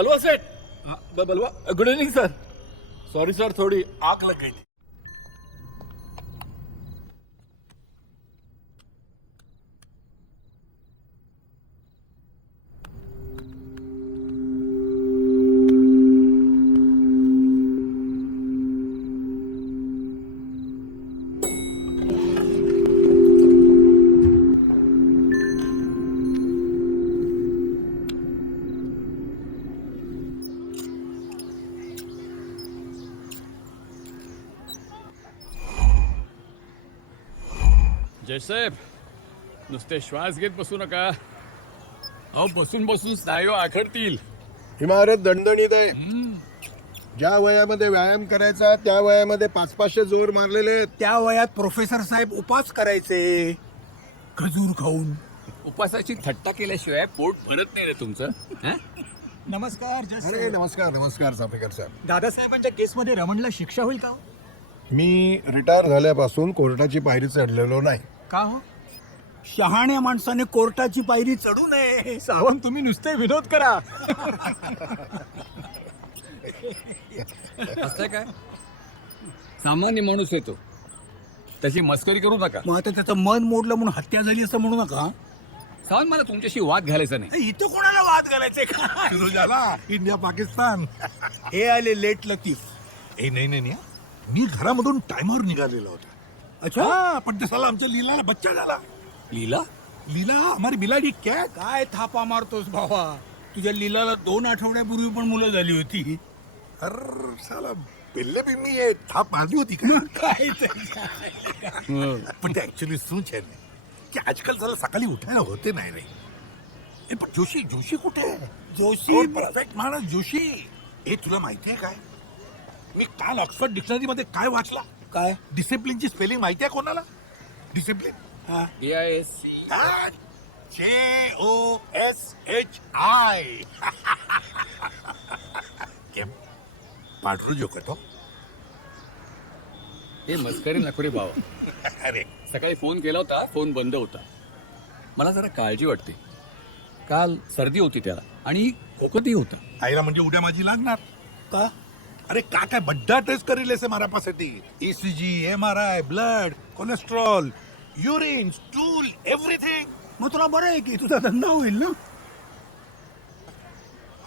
बलवा सेठ. बलवा. Good evening sir. Sorry sir, थोडी आग लग गई थी. जयसाहेब, नुसते श्वास घेत बसू नका. अहो, बसून बसून स्नायू आखडतील. इमारत दणदणीत आहे. ज्या वयामध्ये व्यायाम करायचा त्या वयामध्ये 500-500 जोर मारलेले आहेत. त्या वयात प्रोफेसर साहेब उपास करायचे खजूर खाऊन. उपासाची थट्टा केल्याशिवाय पोट भरत नाही रे तुमचं. हं? नमस्कार अरे नमस्कार नमस्कार चाफेकर साहेब. दादासाहेबांच्या केसमध्ये रमणला शिक्षा होईल का हो? मी रिटायर झाल्यापासून कोर्टाची पायरी चढलेलो नाही. का हो? शहाण्या माणसाने कोर्टाची पायरी चढू नये. सावंत, तुम्ही नुसते विनोद करा. असं काय? सामान्य माणूस येतो, त्याची मस्करी करू नका. मग आता त्याचं मन मोडलं म्हणून हत्या झाली असं म्हणू नका. सावंत, मला तुमच्याशी वाद घालायचा नाही. इथं कोणाला वाद घालायचे का? सुरू झाला इंडिया पाकिस्तान. हे आले लेट लतीफ. नाही मी घरामधून टायमर निघालेला होता. अच्छा, पण तसाला आमच्या लीलाला बच्चा झाला. लीला? लीला हमारी बिलाडी क्या. काय थापा मारतोस भावा? तुझ्या लीलाला 2 आठवड्यापूर्वी पण मुलं झाली होती. अरे साला पहले भी मी ये थाप मारली होती का. काय पण ते ऍक्च्युली सूच आहे की आजकाल झालं सकाळी उठायला होते नाही रे. पण जोशी कुठे आहे? जोशी परफेक्ट माणूस जोशी. हे तुला माहिती आहे काय, मी काल ऑक्सफर्ड डिक्शनरी मध्ये काय वाचला. काय? डिसिप्लिनची स्पेलिंग माहिती आहे कोणाला? Discipline DISC. JOSHI. पांढरू जोक तो. हे मस्करी नको रे बाबा. अरे सकाळी फोन केला होता, फोन बंद होता. मला जरा काळजी वाटते. काल सर्दी होती त्याला आणि खोकतही होता. आईला म्हणजे उद्या माझी लागणार का? अरे काय बड्डा टेस्ट करेल से मारा पासाठी. ECG, MRI, blood, cholesterol, urine, stool, everything. मग तुला बरं आहे की तुझा धंदा होईल ना.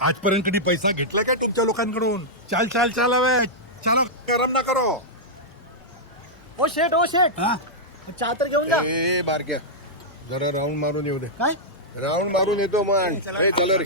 आजपर्यंत कधी पैसा घेतलाय का टीमच्या लोकांकडून. चाल हवे चला गरम ना करो. ओ शेट हा? चहा तर घेऊन जा. ए बारक्या, जरा राऊंड मारून येऊ दे. काय? राऊंड मारून येतो मन. चलो रे.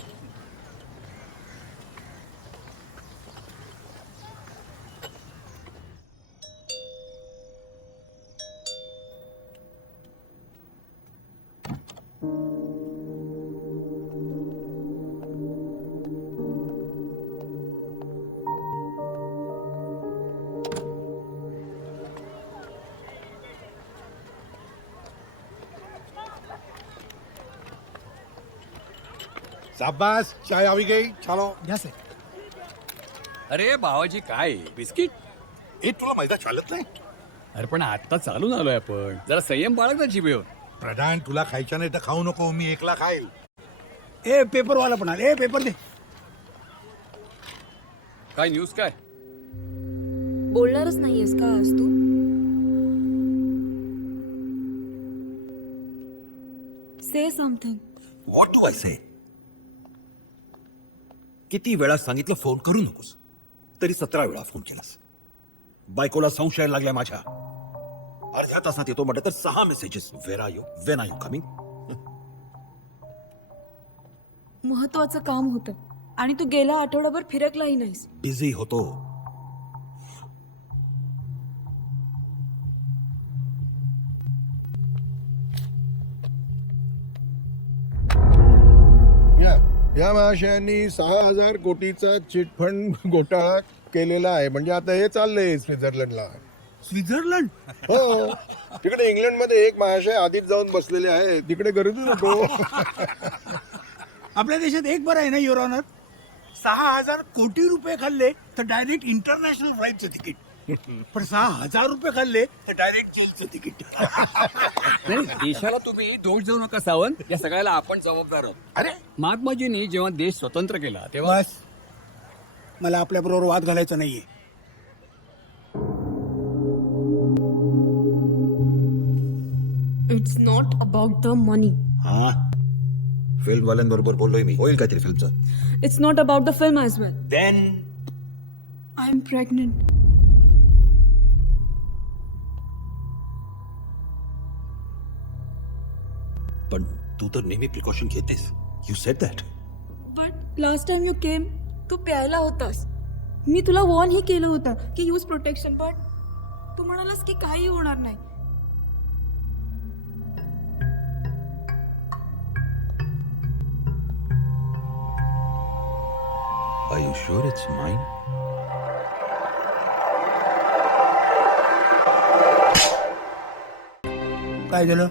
शाबास, चाय આવી गई. चलो घ्या सर. अरे भावाजी, काय बिस्किट? हे तुला मैदा चालत नाही. अरे पण आता चालून आलोय आपण. जरा संयम बाळग ना जिभेवर. प्रधान, तुला खायच्या नाही तर खाऊ नको. मी एकला खाईल. ए पेपरवाला पण आले. ए पेपर दे. काय न्यूज काय? बोलणारच नाहीयेस का आज तू? Say something. What do I say. किती वेळा सांगितलं फोन करू नकोस, तरी 17 वेळा फोन केलास. बायकोला संशय लागलाय माझ्या. अर्ध्या तासात येतो म्हटलं तर 6 messages. Where are you, when are you coming. महत्वाचं काम होतं आणि तू गेला आठवडाभर फिरकलाही नाहीस. बिझी होतो. या महाशयांनी 6,000 कोटीचा चिटफंड घोटाळा केलेला आहे. म्हणजे आता हे चाललंय स्वित्झर्लंडला. स्वित्झर्लंड? हो, तिकडे इंग्लंडमध्ये एक महाशय आधीच जाऊन बसलेले आहे. तिकडे गरजू नको. आपल्या देशात एक बरं आहे ना युअर ऑनर. 6,000 कोटी रुपये खाल्ले तर डायरेक्ट इंटरनॅशनल फ्लाईटचं तिकीट. पण 6,000 रुपये खाल्ले तर डायरेक्ट जेलचं तिकीट. नाही, देशाला तुम्ही दोष देऊ नका सावंत. या सगळ्याला आपण जबाबदार आहोत. अरे महात्माजींनी जेव्हा देश स्वतंत्र केला तेव्हा बस मला आपल्याबरोबर वाद घालायचा नाहीये. It's not about the money. हा फिल्म वाल्यांबरोबर बोललोय मी, होईल काहीतरी फिल्मचं. It's not about the film as well. Then I am pregnant. पण तू तर नेहमी प्रिकॉशन घेतेस. You said that. But last time you came तू प्यायला होतास. मी तुला वॉर्न ही केलं होतं की यूज प्रोटेक्शन, बट तू म्हणालास की काही होणार नाही. Are you sure it's mine? काय झालं?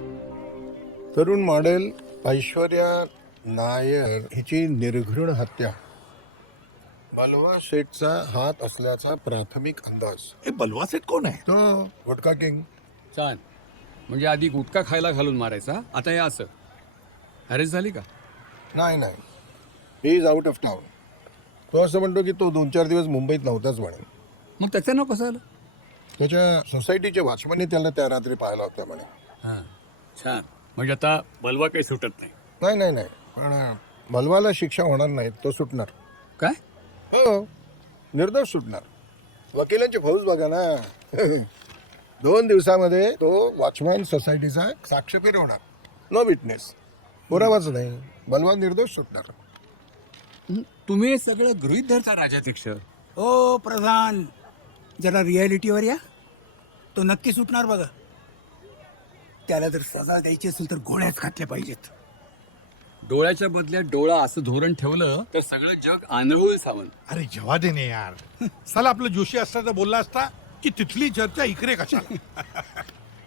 तरुण मॉडेल ऐश्वर्या नायर हिची निर्घृण हत्या बलवा शेठचा हात असल्याचा प्राथमिक अंदाज. हे बलवा सेट कोण आहे? तो गुटखा किंग. छान. म्हणजे आधी गुटखा खायला घालून मारायचा, आता हे असं. अरेस्ट झाली का? नाही नाही, he is out of town. तो असं म्हणतो की तो 2-4 दिवस मुंबईत नव्हताच म्हणे. मग त्याचं नाव कसं आलं? त्याच्या सोसायटीच्या वॉचमनने त्याला त्या रात्री पाहिला होता म्हणे. हां, छान. म्हणजे आता बलवा काही सुटत नाही. नाही नाही नाही, पण बलवाला शिक्षा होणार नाही, तो सुटणार. काय? हो, निर्दोष सुटणार. वकिलांची फौज बघा ना. 2 दिवसामध्ये तो वॉचमॅन सोसायटीचा साक्ष फिरवणार. नो विटनेस, पुरावाच नाही. बलवान निर्दोष सुटणार. तुम्ही हे सगळं गृहीत धरता राजाध्यक्ष. ओ प्रधान, जरा रियालिटीवर या. तो नक्की सुटणार बघा. त्याला जर सजा द्यायची असेल तर गोळ्याच घातल्या पाहिजेत. डोळ्याच्या बदल्यात डोळा असं धोरण ठेवलं तर सगळं जग आंधळून सावं. अरे जेव्हा दे ने यार. साला आपलं जोशी असता तर बोलला असता की तिथली चर्चा इकडे कशाला.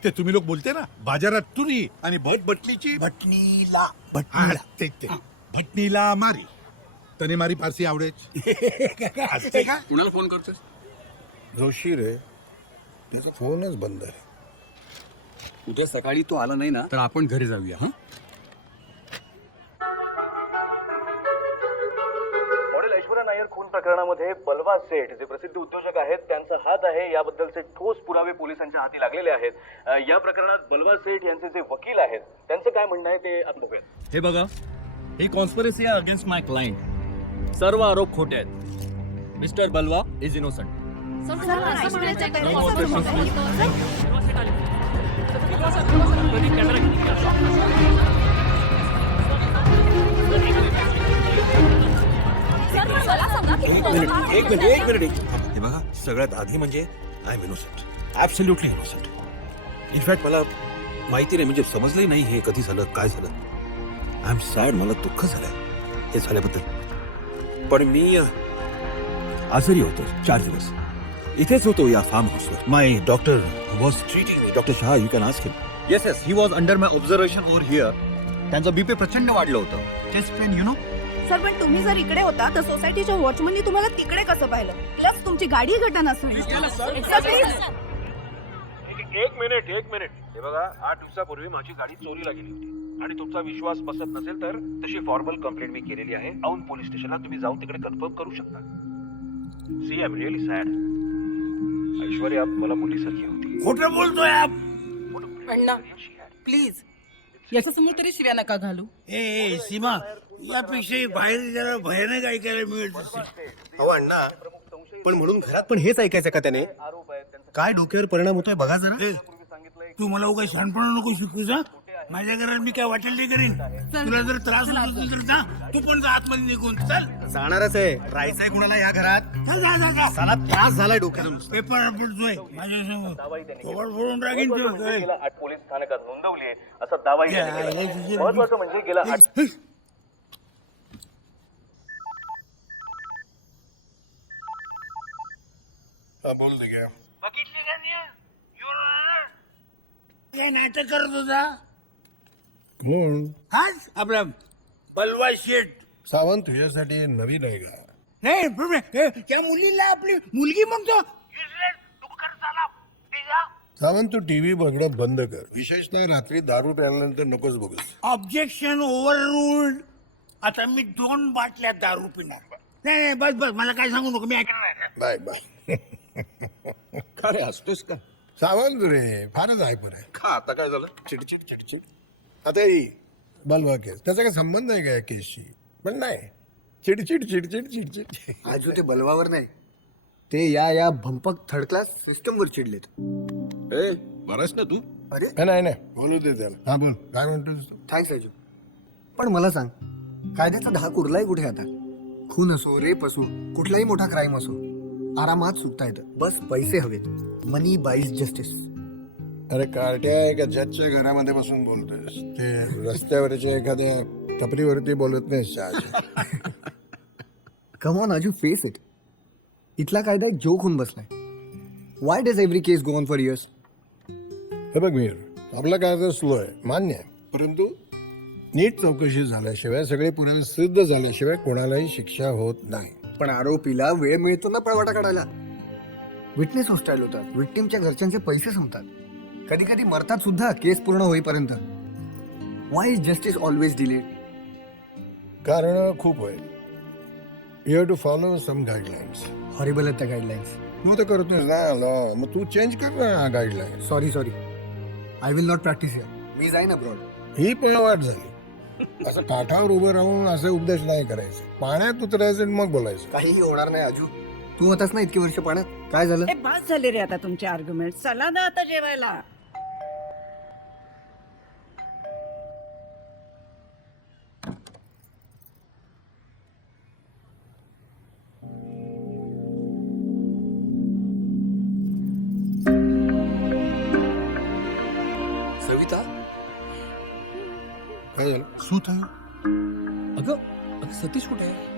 ते तुम्ही लोक बोलते ना, बाजारात तुरी आणि बटलीची भटणीला हा, ते भटणीला मारी. तने मारी फारसी आवडेच. असते का? कुणाला फोन करतोस? जोशी रे, त्याचा फोनच बंद आहे. उद्या सकाळी तो आला नाही ना तर आपण घरी जाऊया. हा, मॉडेल ऐश्वर्या नायर खून प्रकरणामध्ये बलवा सेठ जे प्रसिद्ध उद्योजक आहेत त्यांचा हात आहे याबद्दलचे ठोस पुरावे पोलिसांच्या हाती लागलेले आहेत. या प्रकरणात बलवा सेठ यांचे जे वकील आहेत त्यांचं काय म्हणणं आहे ते आपण बघूया. हे बघा, ही कॉन्स्पिरसी आहे अगेन्स्ट माय क्लायंट. सर्व आरोप खोटे आहेत. मिस्टर बलवा इज इनोसंट. एक मिनिट. हे बघा, सगळ्यात आधी म्हणजे I am innocent. Absolutely innocent. In fact मला माहिती नाही, म्हणजे समजलंही नाही हे कधी झालं, काय झालं. I am sad. मला दुःख झालंय हे झाल्याबद्दल. पण मी आजारी होतो 4 दिवस. इथेच होतो या फार्म हाऊसवर. My doctor was treating me. Doctor Shah, you can ask him. Yes yes, he was under my observation over here. त्यांचं बीपी प्रचंड वाढलं होतं. Chest pain, you know. Sir, पण तुम्ही जर इकडे होता तर सोसायटीच्या वॉचमननी तुम्हाला तिकडे कसं पाहिलं? प्लस तुमची गाडी घटना नसेल. एक मिनिट. हे बघा, 8 दिवसापूर्वी माझी गाडी चोरीला गेली होती आणि तुमचा विश्वास बसत नसेल तर तशी फॉर्मल कंप्लेंट मी केलेली आहे. औंध पोलीस स्टेशनला तुम्ही जाऊन तिकडे कन्फर्म करू शकता. See, I am really sad. Aishwarya मला मुलीसारखी होती. खोटं बोलतोय आप. अण्णा, प्लीज याच्यासमोर तरी शिव्या नका घालू. ए सीमा, यापेक्षा बाहेर जरा भयानक ऐकायला मिळत असेल. हो अण्णा, पण म्हणून घरात पण हेच ऐकायचं का त्याने? काय डोक्यावर परिणाम होतोय बघा जरा. ए, तू मला उगा शहाणपणा नको शिकू जा. माझ्या घरात मी काय वाटेल ते करेन. तुला जर त्रास होत असेल तर जा. तू पण जा आतमध्ये निघून. चल. जाणारच आहे. राहायचंय कुणाला या घरात? जा. साला त्रास झालाय डोक्याला. पेपर पडतोय माझ्या समोर. कवर फोडून टाकीन तुला. गेला 8 पोलीस स्थानकात नोंदवली आहे असा दावाही त्यांनी केला. महत्वाचं म्हणजे गेला 8 बोल दे क्या. बघितली का न्यूज? काय नाटक करत होता? कोण? हाच आपला बलवा शेठ. सावंत तुझ्यासाठी नवीन आहे का? नाही, त्या मुलीला आपली मुलगी म्हणतो. सावंत, तू टीव्ही बघणं बंद कर. विशेषतः रात्री दारू प्यायल्यानंतर नकोच बघूस. Objection over ruled. आता मी 2 बाटल्या दारू पिणार. नाही नाही, बस बस मला काय सांगू नको, मी ऐकणार नाही. Bye bye. का रे हसतोस का? सावंत रे फारच हायपर आहे. का आता काय झालं? चिडचिड चिडचिड. आता ही बलवा केस त्याचा काही संबंध आहे का या केसशी? पण नाही, चिडचिड चिडचिड चिडचिड. आजू ते बलवावर नाही, ते या भंपक थर्ड क्लास सिस्टमवर चिडलेत. ए बरंच ना तू. अरे नाही बोलू दे त्याला. हा बोल, काय म्हणतोस तू? थँक्स राजू. पण मला सांग, कायद्याचा धाक उरलाय कुठे आता? खून असो, रेप असो, कुठलाही मोठा क्राईम असो, आरामात सुटता येतं. बस पैसे हवेत. मनी बाईज जस्टिस. अरे कार्ट्या एका जजच्या घरामध्ये बसून बोलतोयस, ते रस्त्यावरच्या एखाद्या टपरीवरती बोलत नाहीस चहाच्या. कम ऑन आजू, फेस इट. इथला कायदा एक जोक होऊन बसलाय. Y does every case go on for years? हे बघ मीर, आपला कायदा स्लो आहे मान्य आहे, परंतु नीट चौकशी झाल्याशिवाय, सगळे पुरावे सिद्ध झाल्याशिवाय कोणालाही शिक्षा होत नाही. पण आरोपीला वेळ मिळतो ना पळवाटा काढायला. विटनेस हॉस्टाईल होतात, विक्टिमच्या घरच्यांचे पैसे संपतात, कधी कधी मरतात सुद्धा केस पूर्ण होईपर्यंत. Why is justice always delayed? कारण खूप आहे. You have to follow some guidelines. Horrible आहेत त्या गाईडलाईन्स. तू तर करतोस ना लॉ, मग तू चेंज कर ना guideline. Sorry I will not practice here. मी जाईन अब्रॉड. ही पण वाट झाली. असं काठावर उभं राहून असे उपदेश नाही करायचे. पाण्यात उतरायचं आणि मग बोलायचं. काहीही होणार नाही आजू. तू होतास ना इतकी वर्ष पाण्यात. काय झालं? बस झाले रे आता तुमचे आर्ग्युमेंट. चला ना आता जेवायला. सविता, काय झालं? શું થયું? अगं सतीश कुठे आहे?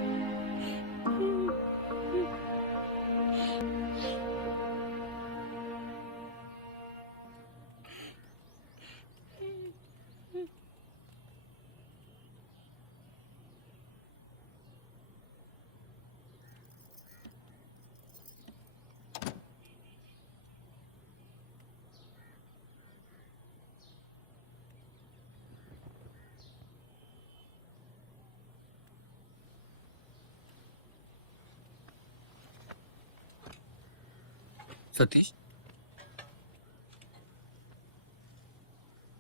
Satish,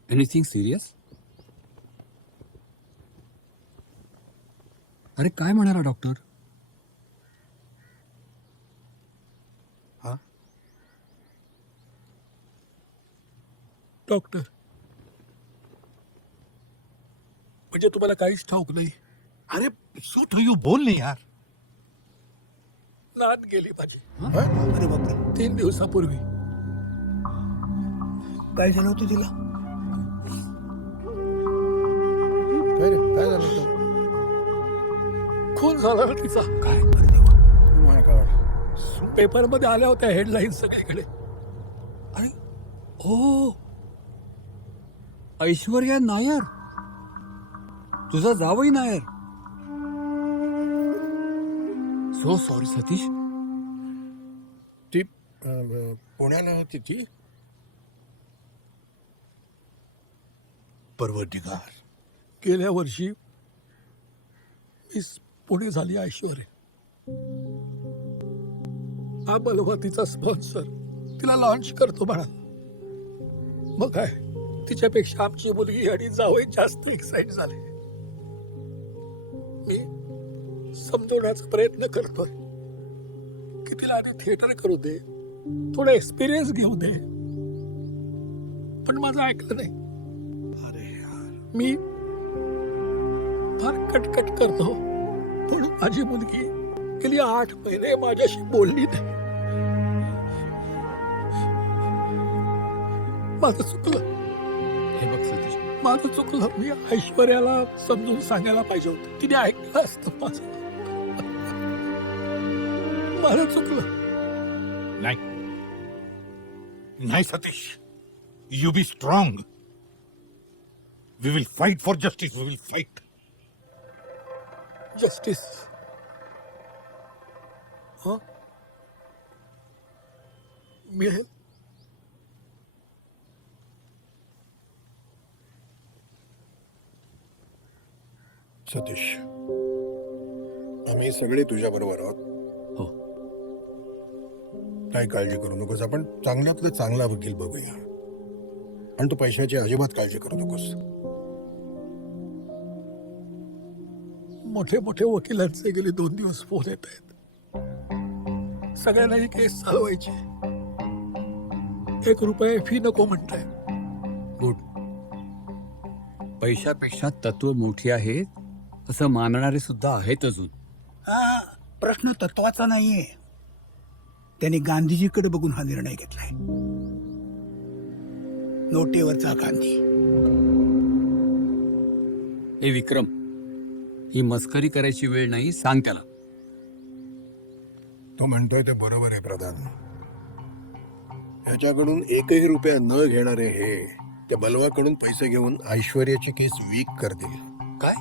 anything serious? अरे काय म्हणाला डॉक्टर? डॉक्टर म्हणजे तुम्हाला काहीच ठाऊक नाही? अरे શું થયું? बोल नाही यार. नात गेली माझी. अरे बापरे. 3 दिवसापूर्वी. काय झालं होतं तिला? काय रे, काय झालं होतं? खून झाला ना तिचा. काय अरे देवा. Oh my God. पेपरमध्ये आल्या होत्या हेडलाईन सगळीकडे. अरे हो, ऐश्वर्या नायर, तुझा जावई नायर. So sorry Satish. ती पुण्याला होती ती. परवडीगार. गेल्या वर्षी मिस पुणे झाली ऐश्वर्या. हा बलवा तिचा स्पॉन्सर. तिला लॉन्च करतो म्हणा. मग काय, तिच्यापेक्षा आमची मुलगी आणि जावई जास्त एक्साइट झाले. मी समजवण्याचा प्रयत्न करतोय की तिला आधी थिएटर करू दे, थोडा एक्सपिरियन्स घेऊ दे, पण माझं ऐकलं नाही. अरे यार, मी फार कटकट करतो म्हणून माझी मुलगी गेली 8 महिने माझ्याशी बोलली नाही. माझं चुकलं. हे बघ सतीश, माझं चुकलं. मी ऐश्वर्याला समजून सांगायला पाहिजे होतं. तिने ऐकलं असतं माझं. माझं चुकलं. नाही Satish, you be strong. We will fight for justice. We will fight. Justice. हा मिळेल. सतीश, आम्ही सगळे तुझ्या बरोबर आहोत. हो. काही काळजी करू नकोस. आपण चांगल्यातला चांगला वकील बघूया. आणि तू पैशाची अजिबात काळजी करू नकोस. मोठे मोठे वकिलांचे गेले 2 दिवस फोन येत आहेत. सगळ्यांना ही केस चालवायची. 1 रुपया फी नको म्हणताय. गुड. पैशापेक्षा तत्व मोठी आहेत असं मानणारे सुद्धा आहेत अजून. हा प्रश्न तत्वाचा नाहीये. त्यांनी गांधीजीकडे बघून हा निर्णय घेतलाय. नोटेवरचा गांधी. ए विक्रम, ही मस्करी करायची वेळ नाही, सांग त्याला. तो म्हणतोय ते बरोबर आहे प्रधान. याच्याकडून 1ही रुपया न घेणारे हे त्या बलवाकडून पैसे घेऊन ऐश्वर्याची केस वीक करतील. काय?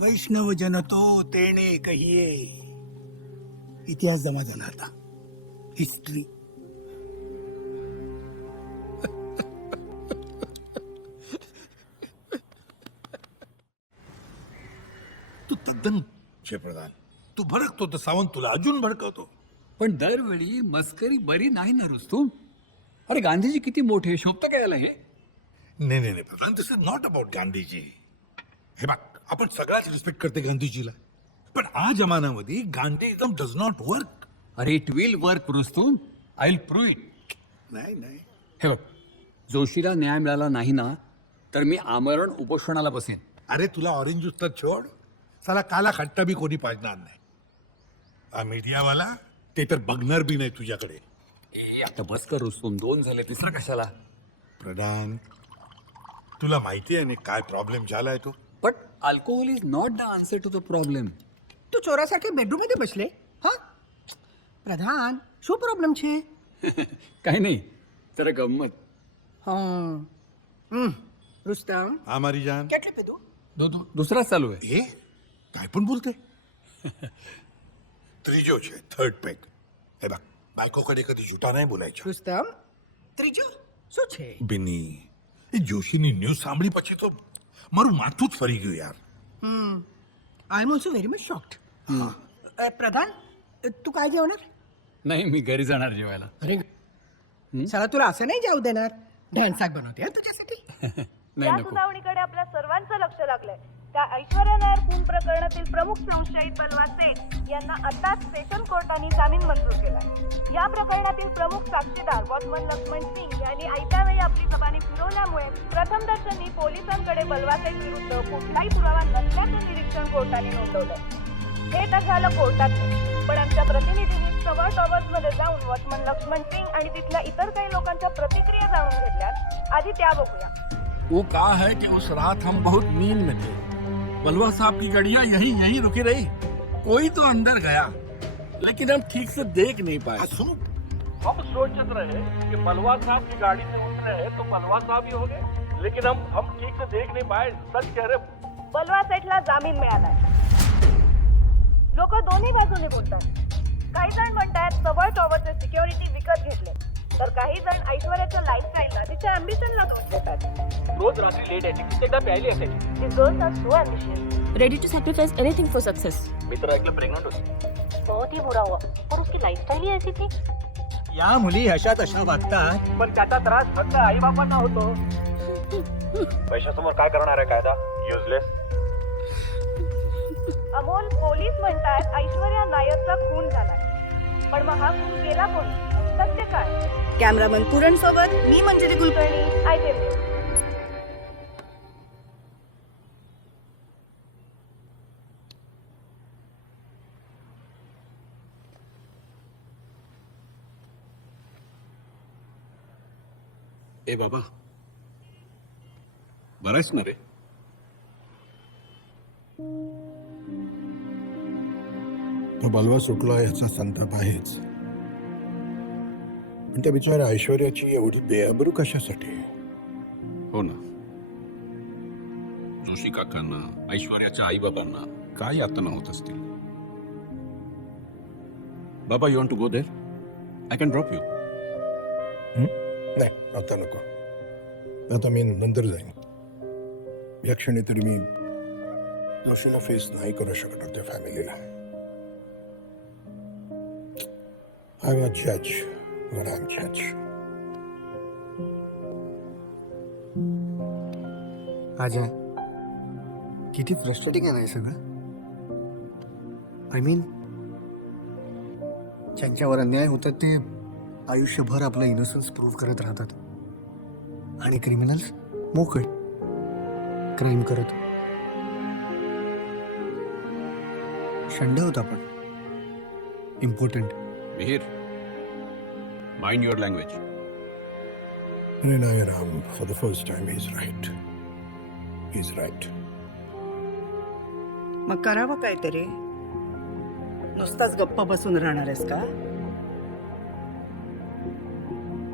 वैष्णव जन तो तेणे कहिए. इतिहास जमा झाला आता. हिस्ट्री. तू तद्दन प्रधान. तू भडकतो तर सावंत तुला अजून भडकवतो. पण दरवेळी मस्करी बरी नाही ना रुस्तुम. अरे गांधीजी किती मोठे, शोभतं काय याला हे? नाही नाही नाही प्रधान, दिस इज नॉट अबाउट गांधीजी. हे बघ, आपण सगळ्याच रिस्पेक्ट करते गांधीजीला, पण आ जमान्यामध्ये गांधीइझम डज नॉट वर्क. अरे it will work Rustam. I will prove it. नाही नाही हे बघ, जोशीला न्याय मिळाला नाही ना तर मी आमरण उपोषणाला बसेन. अरे तुला ऑरेंज ज्यूस तर छोड. साला काला खट्टा बी कोणी पाजणार नाही. हा मीडियावाला ते तर बघणार बी नाही तुझ्याकडे. ए, आता बस कर रुस्तुम, 2 झाले, तिसरा कशाला? प्रधान, तुला माहिती आहे ना काय प्रॉब्लेम झालाय तो. But alcohol is not the answer to the problem. तू चोरासारखे बेडरूम मध्ये बसले. हा प्रधान, શું प्रॉब्लेम છે? काही नाही, जरा गंमत. હા रुस्तम, हा मारी जान. કેટલે પીધું? दुसराच चालू आहे. हे काय पण बोलते. ત્રીજો છે, થર્ડ પેક. हे बघ, બાળકોकडे कधी જૂઠા નહીં બોલાય. रुस्तम, ત્રીજું શું છે? બિની, એ જોશીની ન્યૂઝ સાંભળી પછી તો મારું માથું જ ફરી ગયું યાર. I am also very much shocked. Pradhan, तू काय जेवणार? नाही, मी घरी जाणार जेवायला. अरे साला तुला असं नाही जाऊ देणार. ढॅनसाक बनवते हा तुझ्यासाठी. नाही या नको. सुनावणीकडे आपल्या सर्वांचं लक्ष लागलंय. त्या ऐश्वर्या नायर खून प्रकरणातील प्रमुख संशयित बलवा सेठ यांना आताच सेशन कोर्टाने जामीन मंजूर केलाय. या प्रकरणातील प्रमुख साक्षीदार वॉचमन लक्ष्मण सिंग यांनी आयत्या वेळी आपली जबानी फिरवल्यामुळे प्रथमदर्शनी पोलिसांकडे बलवा सेठ विरुद्ध कुठलाही पुरावा नसल्याचं निरीक्षण कोर्टाने नोंदवलंय. हे तर झालं कोर्टात, पण आमच्या प्रतिनिधींनी सवा टॉवर्स मध्ये जाऊन वॉचमन लक्ष्मण सिंग आणि तिथल्या इतर काही लोकांच्या प्रतिक्रिया जाणून घेतल्यात. आधी त्या बघूया. वो कहा है कि उस रात हम बहुत नींद में थे. बलवा साहब की गाड़ियां यही रुकी रही. कोई तो अंदर गया, लेकिन हम ठीक से देख नहीं पाए. सुनो, हम सोचते रहे कि बलवा साहब की गाड़ी से उतरे हैं तो बलवा साहब ही हो गए, लेकिन हम ठीक से देख नहीं पाए. सच कह रहे. बलवा सेठला जामीन मिळालाय. लोक दोन्ही बाजूने बोलतात. काही जण म्हणतात सवळ टॉवरचे सिक्युरिटी विकत घेतले, तर काही जण ऐश्वर्याच्या लाईफस्टाईलला तिच्या अँबिशनला दोष देतात. रोज रात्री लेट यायची, कित्येकदा प्यायली असायची. These girls are so ambitious. Ready to sacrifice anything for success. मी तर ऐकलं प्रेग्नंट होती. बहुत ही बुरा हुआ, और उसकी लाइफस्टाइल ही ऐसी थी. या मुली अशा तशा वागतात. पण त्याचा त्रास फक्त आई बाबांना होतो. पैशासमोर काय करणार आहे कायदा? युजलेस. अमोल, पोलीस म्हणतात ऐश्वर्या नायरचा खून झालाय, पण मग हा खून केला कोणी? सत्य काय? कॅमेरामन पूरण सोबत मी मंजिरी कुलकर्णी, ITN न्यूज. ए बाबा, बराच ना रे. तो बलवा सुटला याचा संताप आहेच, पण त्या बिचाऱ्या ऐश्वर्याची एवढी बेअब्रू कशासाठी? हो ना. जोशी काकांना, ऐश्वर्याच्या आई बाबांना काय यातना होत असतील. बाबा, you want to go there? I can drop you. नाही, आता नको. आता मी नंतर जाईन. या क्षणी तरी मी जोशीला फेस नाही करू शकणार त्या फॅमिलीला. आय एम अ जज, नॉट आय एम जज. अजय, किती फ्रस्ट्रेटिंग आहे ना हे सगळं. आय मीन, ज्यांच्यावर अन्याय होतात ते आयुष्यभर आपलं इनोसन्स प्रूव्ह करत राहतात आणि क्रिमिनल्स मोकळे क्राईम करत. शंड होता पण important. Mihir, mind your language. अरे नाही Ram, for the first time he is right. He is right. मग करावं काहीतरी. नुसताच गप्पा बसून राहणार आहेस का?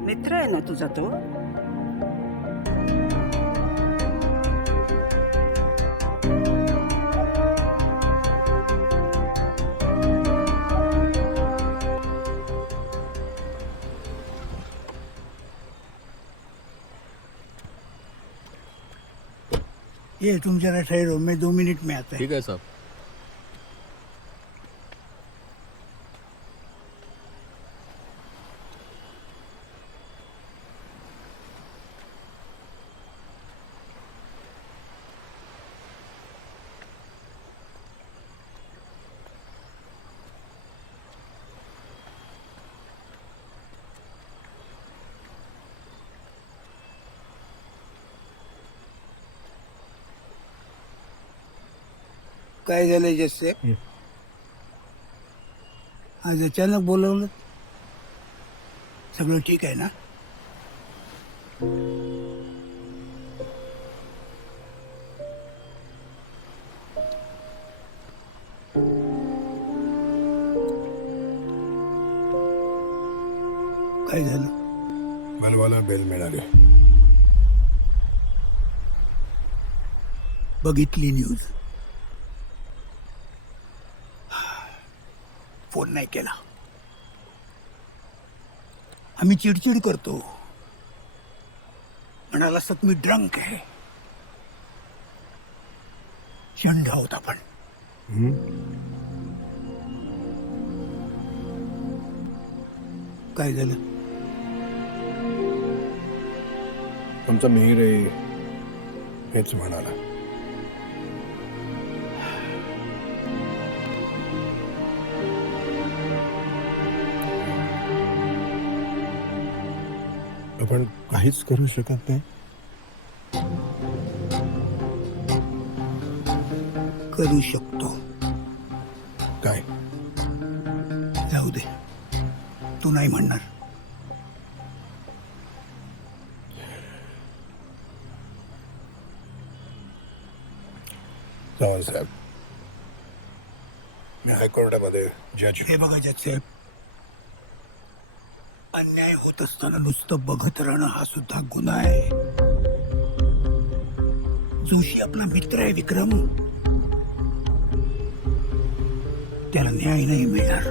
मित्र आहे ना तुझा तो. ये तुम जरा ठहरो, मैं 2 मिनट में आता है. ठीक है साहब. काय झालं जसे आज अचानक बोलवलं? सगळं ठीक आहे ना? काय झालं? बलवाला बेल मिळाली. बघितली न्यूज. फोन नाही केला. आम्ही चिडचिड करतो. म्हणाला असत मी ड्रंक आहे. शंड होता पण. काय झालं? तुमचा मिहीर हेच म्हणाला. आपण काहीच करू शकत नाही. करू शकतो. काय? जाऊ दे, तू नाही म्हणणार. चव्हाण साहेब, मी हायकोर्टामध्ये जज. हे बघा जज साहेब, अन्याय होत असताना नुसतं बघत राहणं हा सुद्धा गुन्हा आहे. जोशी आपला मित्र आहे विक्रम. त्याला न्याय नाही मिळणार.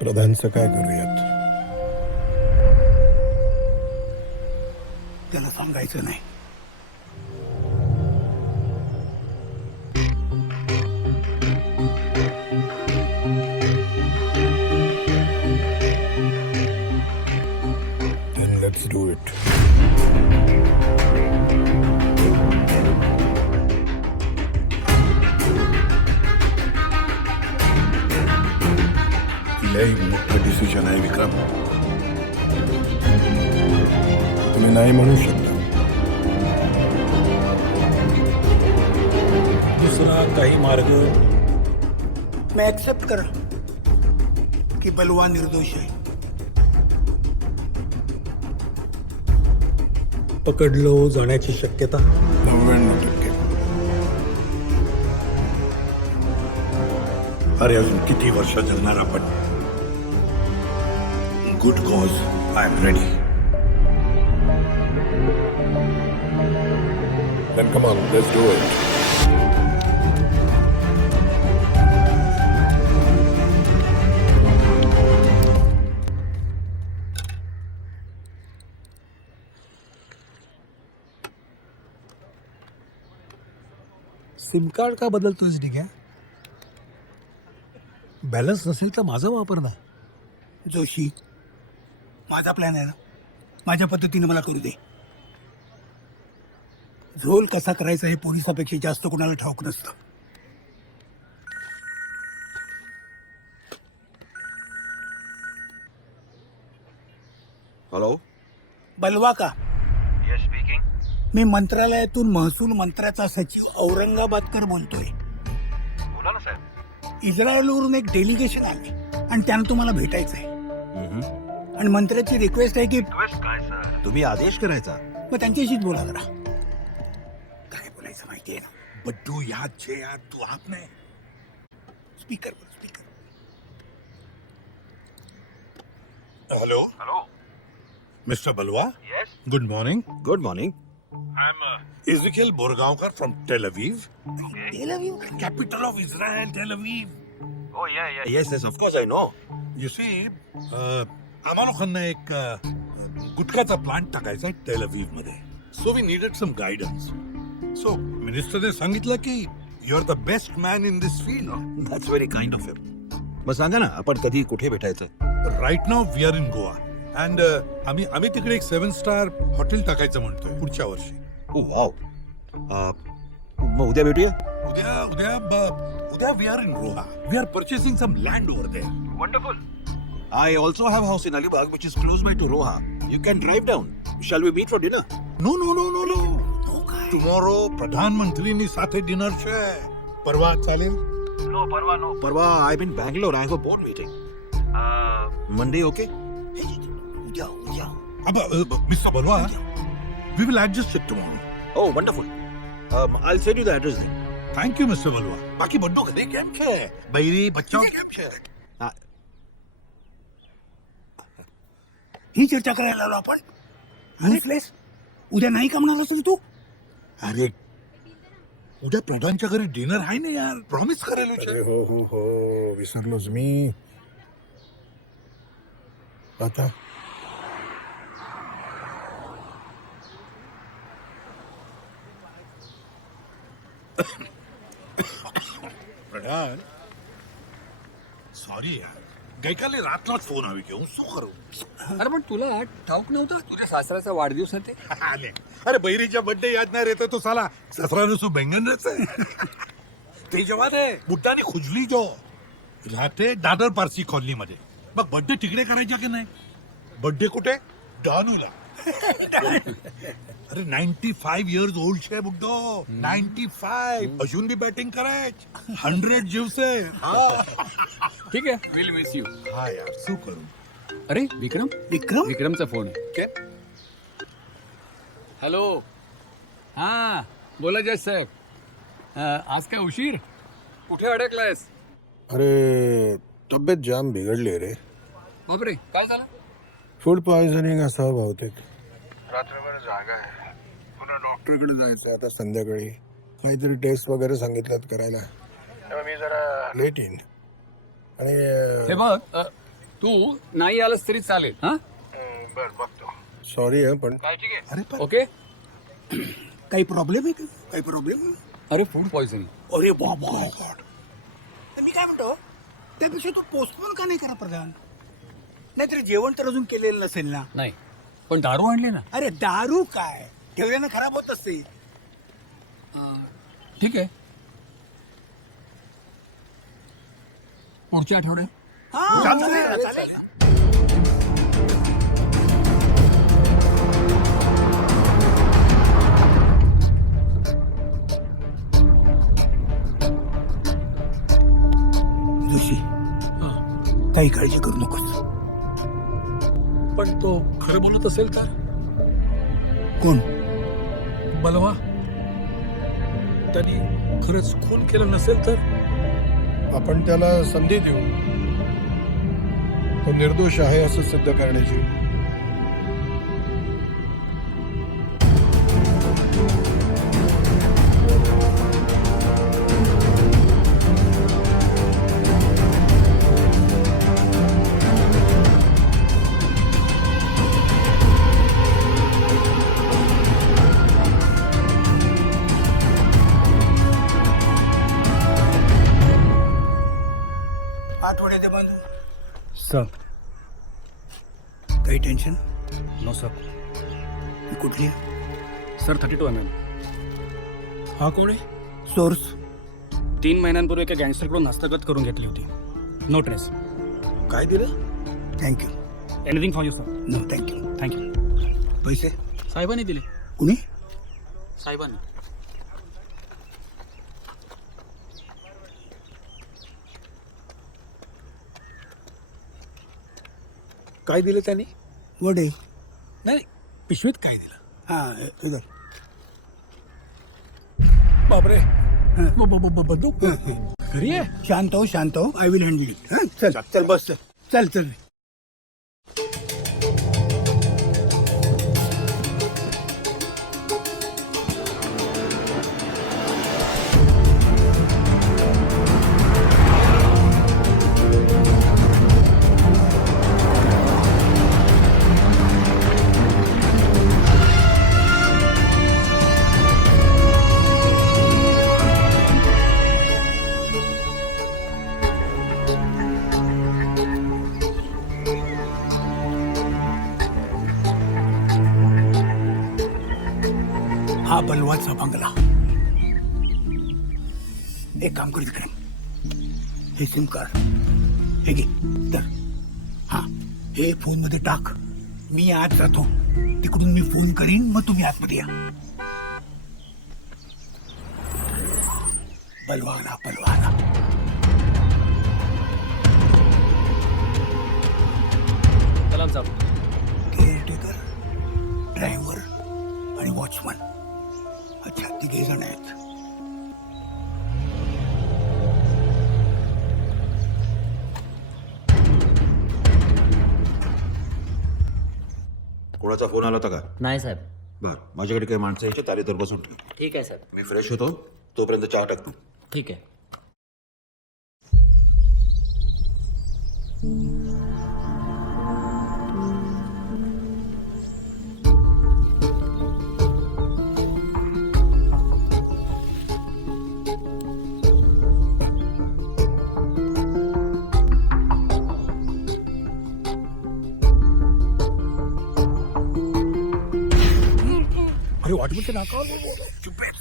प्रधानचं काय करूयात? त्याला सांगायचं नाही. Then let's do it. लई मोठं डिसिजन आहे विक्रम. तुम्ही नाही म्हणू शकता. दुसरा काही मार्ग? मैं एक्सेप्ट करा की बलवा निर्दोष आहे. पकडलो जाण्याची शक्यता? 99%. अरे अजून किती वर्ष जगणार आपण? Good cause, I am ready. Then come on, let's do it. SIM card का बदलतोयस ठीक आहे? बॅलन्स नसेल तर माझा वापर ना. जोशी, माझा प्लॅन आहे ना, माझ्या पद्धतीने मला करू दे. झोल कसा करायचा हे पोलिसापेक्षा जास्त कोणाला ठाऊक नसतं. हॅलो, बलवा का? Yes speaking. मी मंत्रालयातून महसूल मंत्र्याचा सचिव औरंगाबादकर बोलतोय. बोला ना साहेब. इस्रायलवरून एक डेलिगेशन आले आणि त्यांना तुम्हाला भेटायचं आहे. आणि मंत्र्याची रिक्वेस्ट आहे की रिक्वेस्ट काय सर? तुम्ही आदेश करायचा. मग त्यांच्याशीच बोला जरा. काय बोलायचं माहितीये ना, बड्डू याद छे याद तू आप नाही. Speaker speaker. Hello hello. Mister Balwa. Yes. Good morning. Good morning. I am Ezekiel Borgaonkar from Tel Aviv. Tel Aviv? Capital of Israel, Tel Aviv. ओ या या. Yes yes of course I know. You see, आम्हा लोकांना एक गुटखाचा plant टाकायचा आहे Tel Aviv मध्ये. So we needed some guidance. So मिनिस्टरने सांगितलं की you are the best man in this field. That's very kind of him. मग सांगा ना, आपण कधी कुठे भेटायचं? Right now we are in Goa and आम्ही तिकडे एक 7 स्टार हॉटेल टाकायचं म्हणतोय पुढच्या वर्षी. Oh wow. मग उद्या भेटूया. उद्या we are in Goa. We are purchasing some land over there. Wonderful. I also have a house in Alibag which is close by to Roha. You can drive down. Shall we meet for dinner? No. Tomorrow प्रधानमंत्रीनी સાથે dinner છે. પરવા ચાલેલ? No परवा no. Parva, I'm in Bangalore. I have a board meeting. Monday, okay? उद्या. Mister बलवा, we will adjust it tomorrow. Oh, wonderful. I'll send you the address then. Thank you, Mr. બલવા. બાકી બધું ઘરે કેમ છે? બૈરી બચ્ચાઓ કેમ છે? ही चर्चा करायला आलो आपण. युजलेस. उद्या नाही का म्हणाल असं तू? अरे उद्या प्रधानच्या घरी डिनर आहे ना यार. प्रॉमिस करेल. हो विसरलोच मी. आता प्रधान सॉरी यार, गईकाले रातलाच फोन આવી ગયો. હું શું કરું? अरे पण तुला ठाऊक नव्हता तुझ्या सासऱ्याचा वाढदिवस आहे ते? आले. अरे बहिरीच्या बर्थडे याद नाही रहता तो साला ससरा सु बेंगन रहते. ते जेव्हा ते बुड्डाने खुजली जो राहते दादर पारसी कॉलनी मध्ये. मग बर्थडे तिकडे करायचा की नाही? बर्थडे कुठे? डॉनूला. अरे 95 years old छे बुड्डो. 95. अजून बी बॅटिंग करायच. 100 जीवसे. ठीक आहे, विल मिस यू. हा यार શું करू? अरे विक्रम विक्रम. विक्रमचा फोन. हॅलो. हा बोला जज साहेब. आज काय उशीर? कुठे अडकलायस? अरे तब्येत जाम बिघडली रे. बापरे, काय झालं? फूड पॉयझनिंग असावं बहुतेक. रात्रभर जागा आहे. पुन्हा डॉक्टरकडे जायचं आता संध्याकाळी. काहीतरी टेस्ट वगैरे सांगितलं करायला. तेव्हा मी जरा लेट येईन. आणि हे बघ, तू नाही आलास तरी चालेल. हा बर बघतो. सॉरी आहे पण अरे पण ओके. काही प्रॉब्लेम आहे का? काही प्रॉब्लेम? अरे फूड पॉइझनिंग. अरे बाबा. मी काय म्हणतो, त्यापेक्षा तो पोस्टपोन का नाही करा प्रधान? नाहीतर जेवण तर अजून केलेलं नसेल ना. नाही, पण दारू आणली ना. अरे दारू काय ठेवल्यानं खराब होत असते. ठीक आहे, पुढच्या आठवड्यात. चालेल. जोशी, काही काळजी करू नकोस. पण तो खरं बोलत असेल का? कोण? बलवा. त्यांनी खरंच खून केलं नसेल तर? आपण त्याला संधी देऊ. तो निर्दोष आहे असं सिद्ध करण्याची. काही टेन्शन? No sir. ही कुठली आहे? Sir 32 MM. हा कोण आहे? सोर्स? 3 महिन्यांपूर्वी एका गँगस्टरकडून हस्तगत करून घेतली होती. No trace. काय दिलं? Thank you. Anything for you sir. No thank you. Thank you. पैसे? साहेबांनी दिले. कुणी? साहेबांनी. काय दिलं त्यांनी? वडे. नाही पिशवीत काय दिलं? हा इधर. बापरे बंदूक घरी आहे. शांत हो. I will handle it. चल चल बस चल चल. हा बलवाचा बंगला. एक काम कर तिकडे. हे सिम कार्ड हे घे तर. हा हे फोन मध्ये टाक. मी आत जातो. तिकडून मी फोन करीन मग तुम्ही आतमध्ये या. बलवाना. सलाम साहेब. केअरटेकर, ड्रायव्हर आणि वॉचमन. अच्छा 3 जण आहेत. कोणाचा फोन आला होता का? नाही साहेब. बर, माझ्याकडे काही माणसं यायची तारी तर बसून ठेव. ठीक आहे साहेब. मी फ्रेश होतो तोपर्यंत चहा टाकतो. ठीक आहे. अरे वाटमध्ये नाकावर चुप आहे.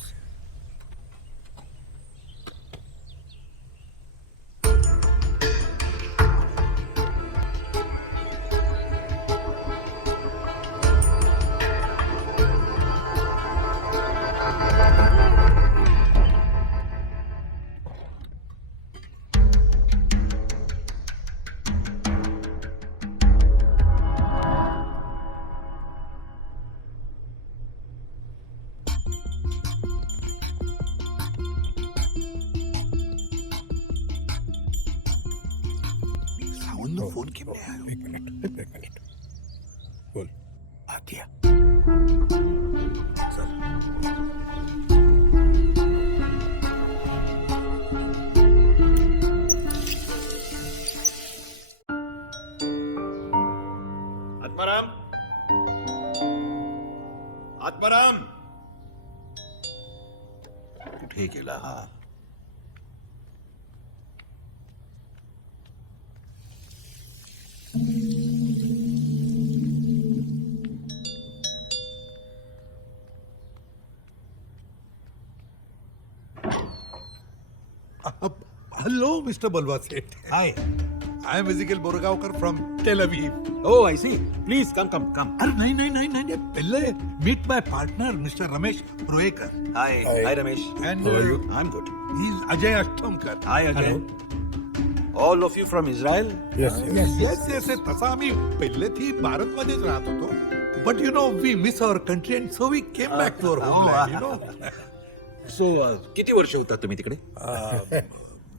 फोन किती आहे? एक मिनिट बोल. आत या. आत्माराम कुठे गेला हा? Hello, Mr. Balwa Seth. Hi. I am Ezekiel Borgaonkar from Tel Aviv. Oh, I see. Please come. अरे नहीं पहले meet my partner, Mr. Ramesh Proekar. Hi, Ramesh. And How are you? I'm good. he is Ajay Ashtomkar. Hi, Ajay. All of you from Israel? Yes. तसा आम्ही पहिलेથી भारतमध्येच राहत होतो. But you know, we miss our country and so we came back to our homeland, you know. So, किती वर्ष होता तुम्ही तिकडे?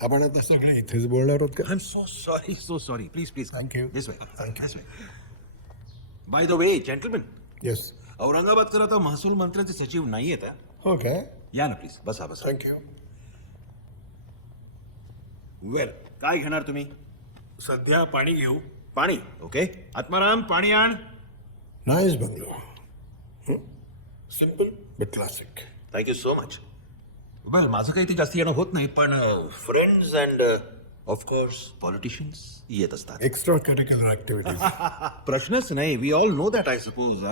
आपण आता सगळे इथेच बोलणार आहोत का? I'm so sorry. Please. Thank you. This way. Thank you. This way. By the way, gentlemen, yes. Aurangabadkar आता महसूल मंत्र्यांचे सचिव नाही आहेत. हो काय? या ना प्लीज, बसा. थँक्यू. वेल, काय घेणार तुम्ही? सध्या पाणी घेऊ. पाणी. ओके. आत्माराम, पाणी आण. Nice bungalow. Simple but classic. Thank you so much. Well, माझं काही ते जास्त येणं होत नाही, पण फ्रेंड्स अँड ऑफकोर्स पॉलिटिशियन्स येत असतात. Extra curricular activities. प्रश्नच नाही. We all know that I suppose.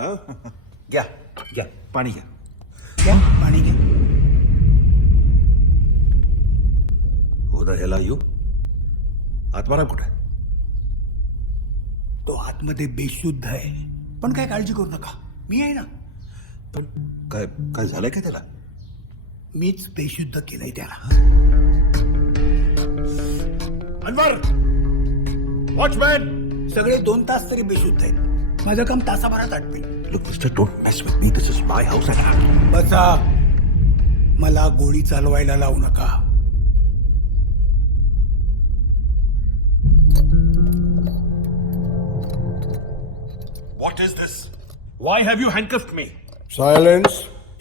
घ्या घ्या पाणी घ्या. घ्या पाणी घ्या. हो द हेला यू. आत्माराम कुठे? तो आतमध्ये बेशुद्ध आहे, पण काय काळजी करू नका, मी आहे ना. पण काय काय झालंय का त्याला? मीच बेशुद्ध केलंय त्याला. अनवर, वॉचमॅन. सगळे 2 तास तरी बेशुद्ध आहेत. माझं काम तासाभरात आटपेल. Look, mister, don't mess with me. This is my house and I'm... बसा. मला गोळी चालवायला लावू नका. What is this? Why have you handcuffed me? Silence,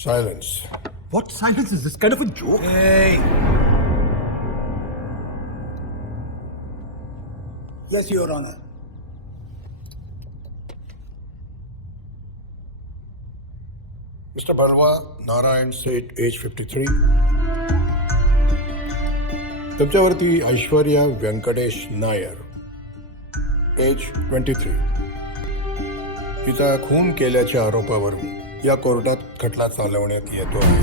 silence. What silence is this? Kind of a joke? Hey. Yes, Your Honor. Mister बलवा नारायण सेठ, age 53. तुमच्यावरती Aishwarya Venkatesh Nair, age 23. तिचा खून केल्याच्या आरोपावरून या कोर्टात खटला चालवण्यात येतो आहे.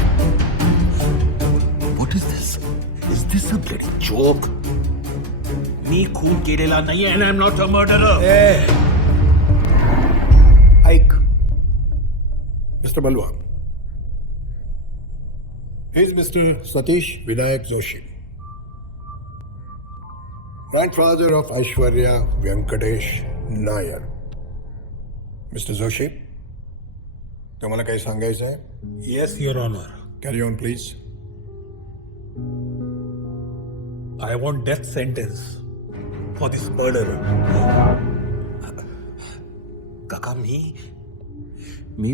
What is this? Is this a bloody joke? मी खून केलेला नाही and I'm not a murderer. ऐक. मिस्टर बलवा, he is Mr. Satish Vinayak Joshi, grandfather of Aishwarya Venkatesh Nair. Mister Joshi, तुम्हाला काही सांगायचं आहे? Yes, Your Honor. Carry on please. I want death sentence for this murder. काका मी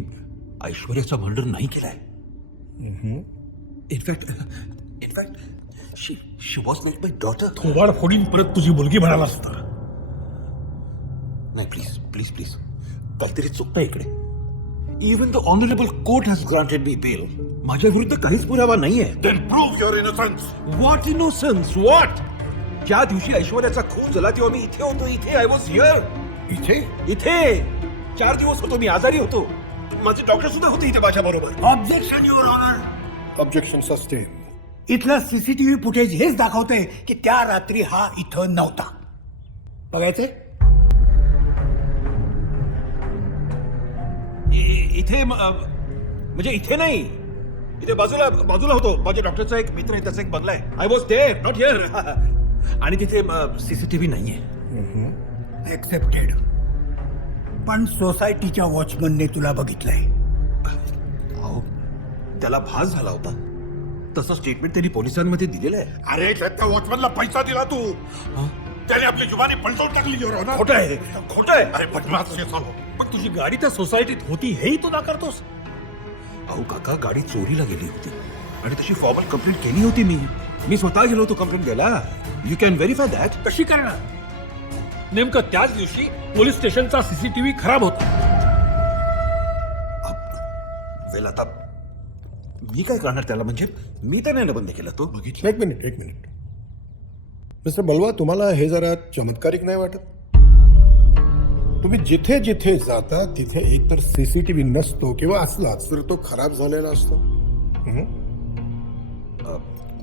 ऐश्वर्याचा murder नाही केलाय. In fact she was not my daughter. थोबाड फोडीन परत तुझी मुलगी म्हणाला असता. नाही, प्लीज प्लीज प्लीज, काहीतरी चुकतं इकडे. Even the honourable court has granted me bail. माझ्या विरुद्ध काहीच पुरावा नाहीये. Then prove your innocence. What innocence? What? ज्या दिवशी ऐश्वर्याचा खून झाला तेव्हा मी इथे होतो. इथे आय वॉज हिअर. इथे 4 दिवस होतो. मी आजारी होतो. माझे डॉक्टर सुद्धा होते इथे माझ्या बरोबर. Objection, your honour. Objection sustain. इथलं सीसीटीव्ही फुटेज हेच दाखवतंय की त्या रात्री हा इथं नव्हता. बघायचंय? इथे म्हणजे इथे नाही, इथे बाजूला होतो. माझ्या डॉक्टरचा एक मित्र आहे, त्याचा एक बंगला आहे. I was there, not here. आणि तिथे सीसीटीव्ही नाहीये. एक्सेप्टेड. पण सोसायटीच्या वॉचमनने तुला बघितलंय. अहो, त्याला भास झाला होता. तसं स्टेटमेंट त्यांनी पोलिसांमध्ये दिलेलं आहे. अरे त्या वॉचमॅनला पैसा दिला तू. त्याने आपली जुबानी पलटवून टाकली. Your Honor. खोटं आहे, खोटं आहे. अरे बदमाश सालो. पण तुझी गाडी त्या सोसायटीत होती हेही तू नाकारतोस. अहो काका, गाडी चोरीला गेली होती आणि तशी फॉर्मल कंप्लेंट केली होती. मी स्वतः गेलो होतो कंप्लेंट द्यायला. You can verify that. कशी करणार? नेमकं त्याच दिवशी पोलीस स्टेशनचा सीसीटीव्ही खराब होता. वेल, आता मी काय करणार त्याला? म्हणजे मी तर नाही ना बंद केला तो. बघितलं. एक मिनिट. मिस्टर बलवा, तुम्हाला हे जरा चमत्कारिक नाही वाटत? तुम्ही जिथे जिथे जाता तिथे एकतर सीसीटीव्ही नसतो किंवा असलाच तर तो खराब झालेला असतो.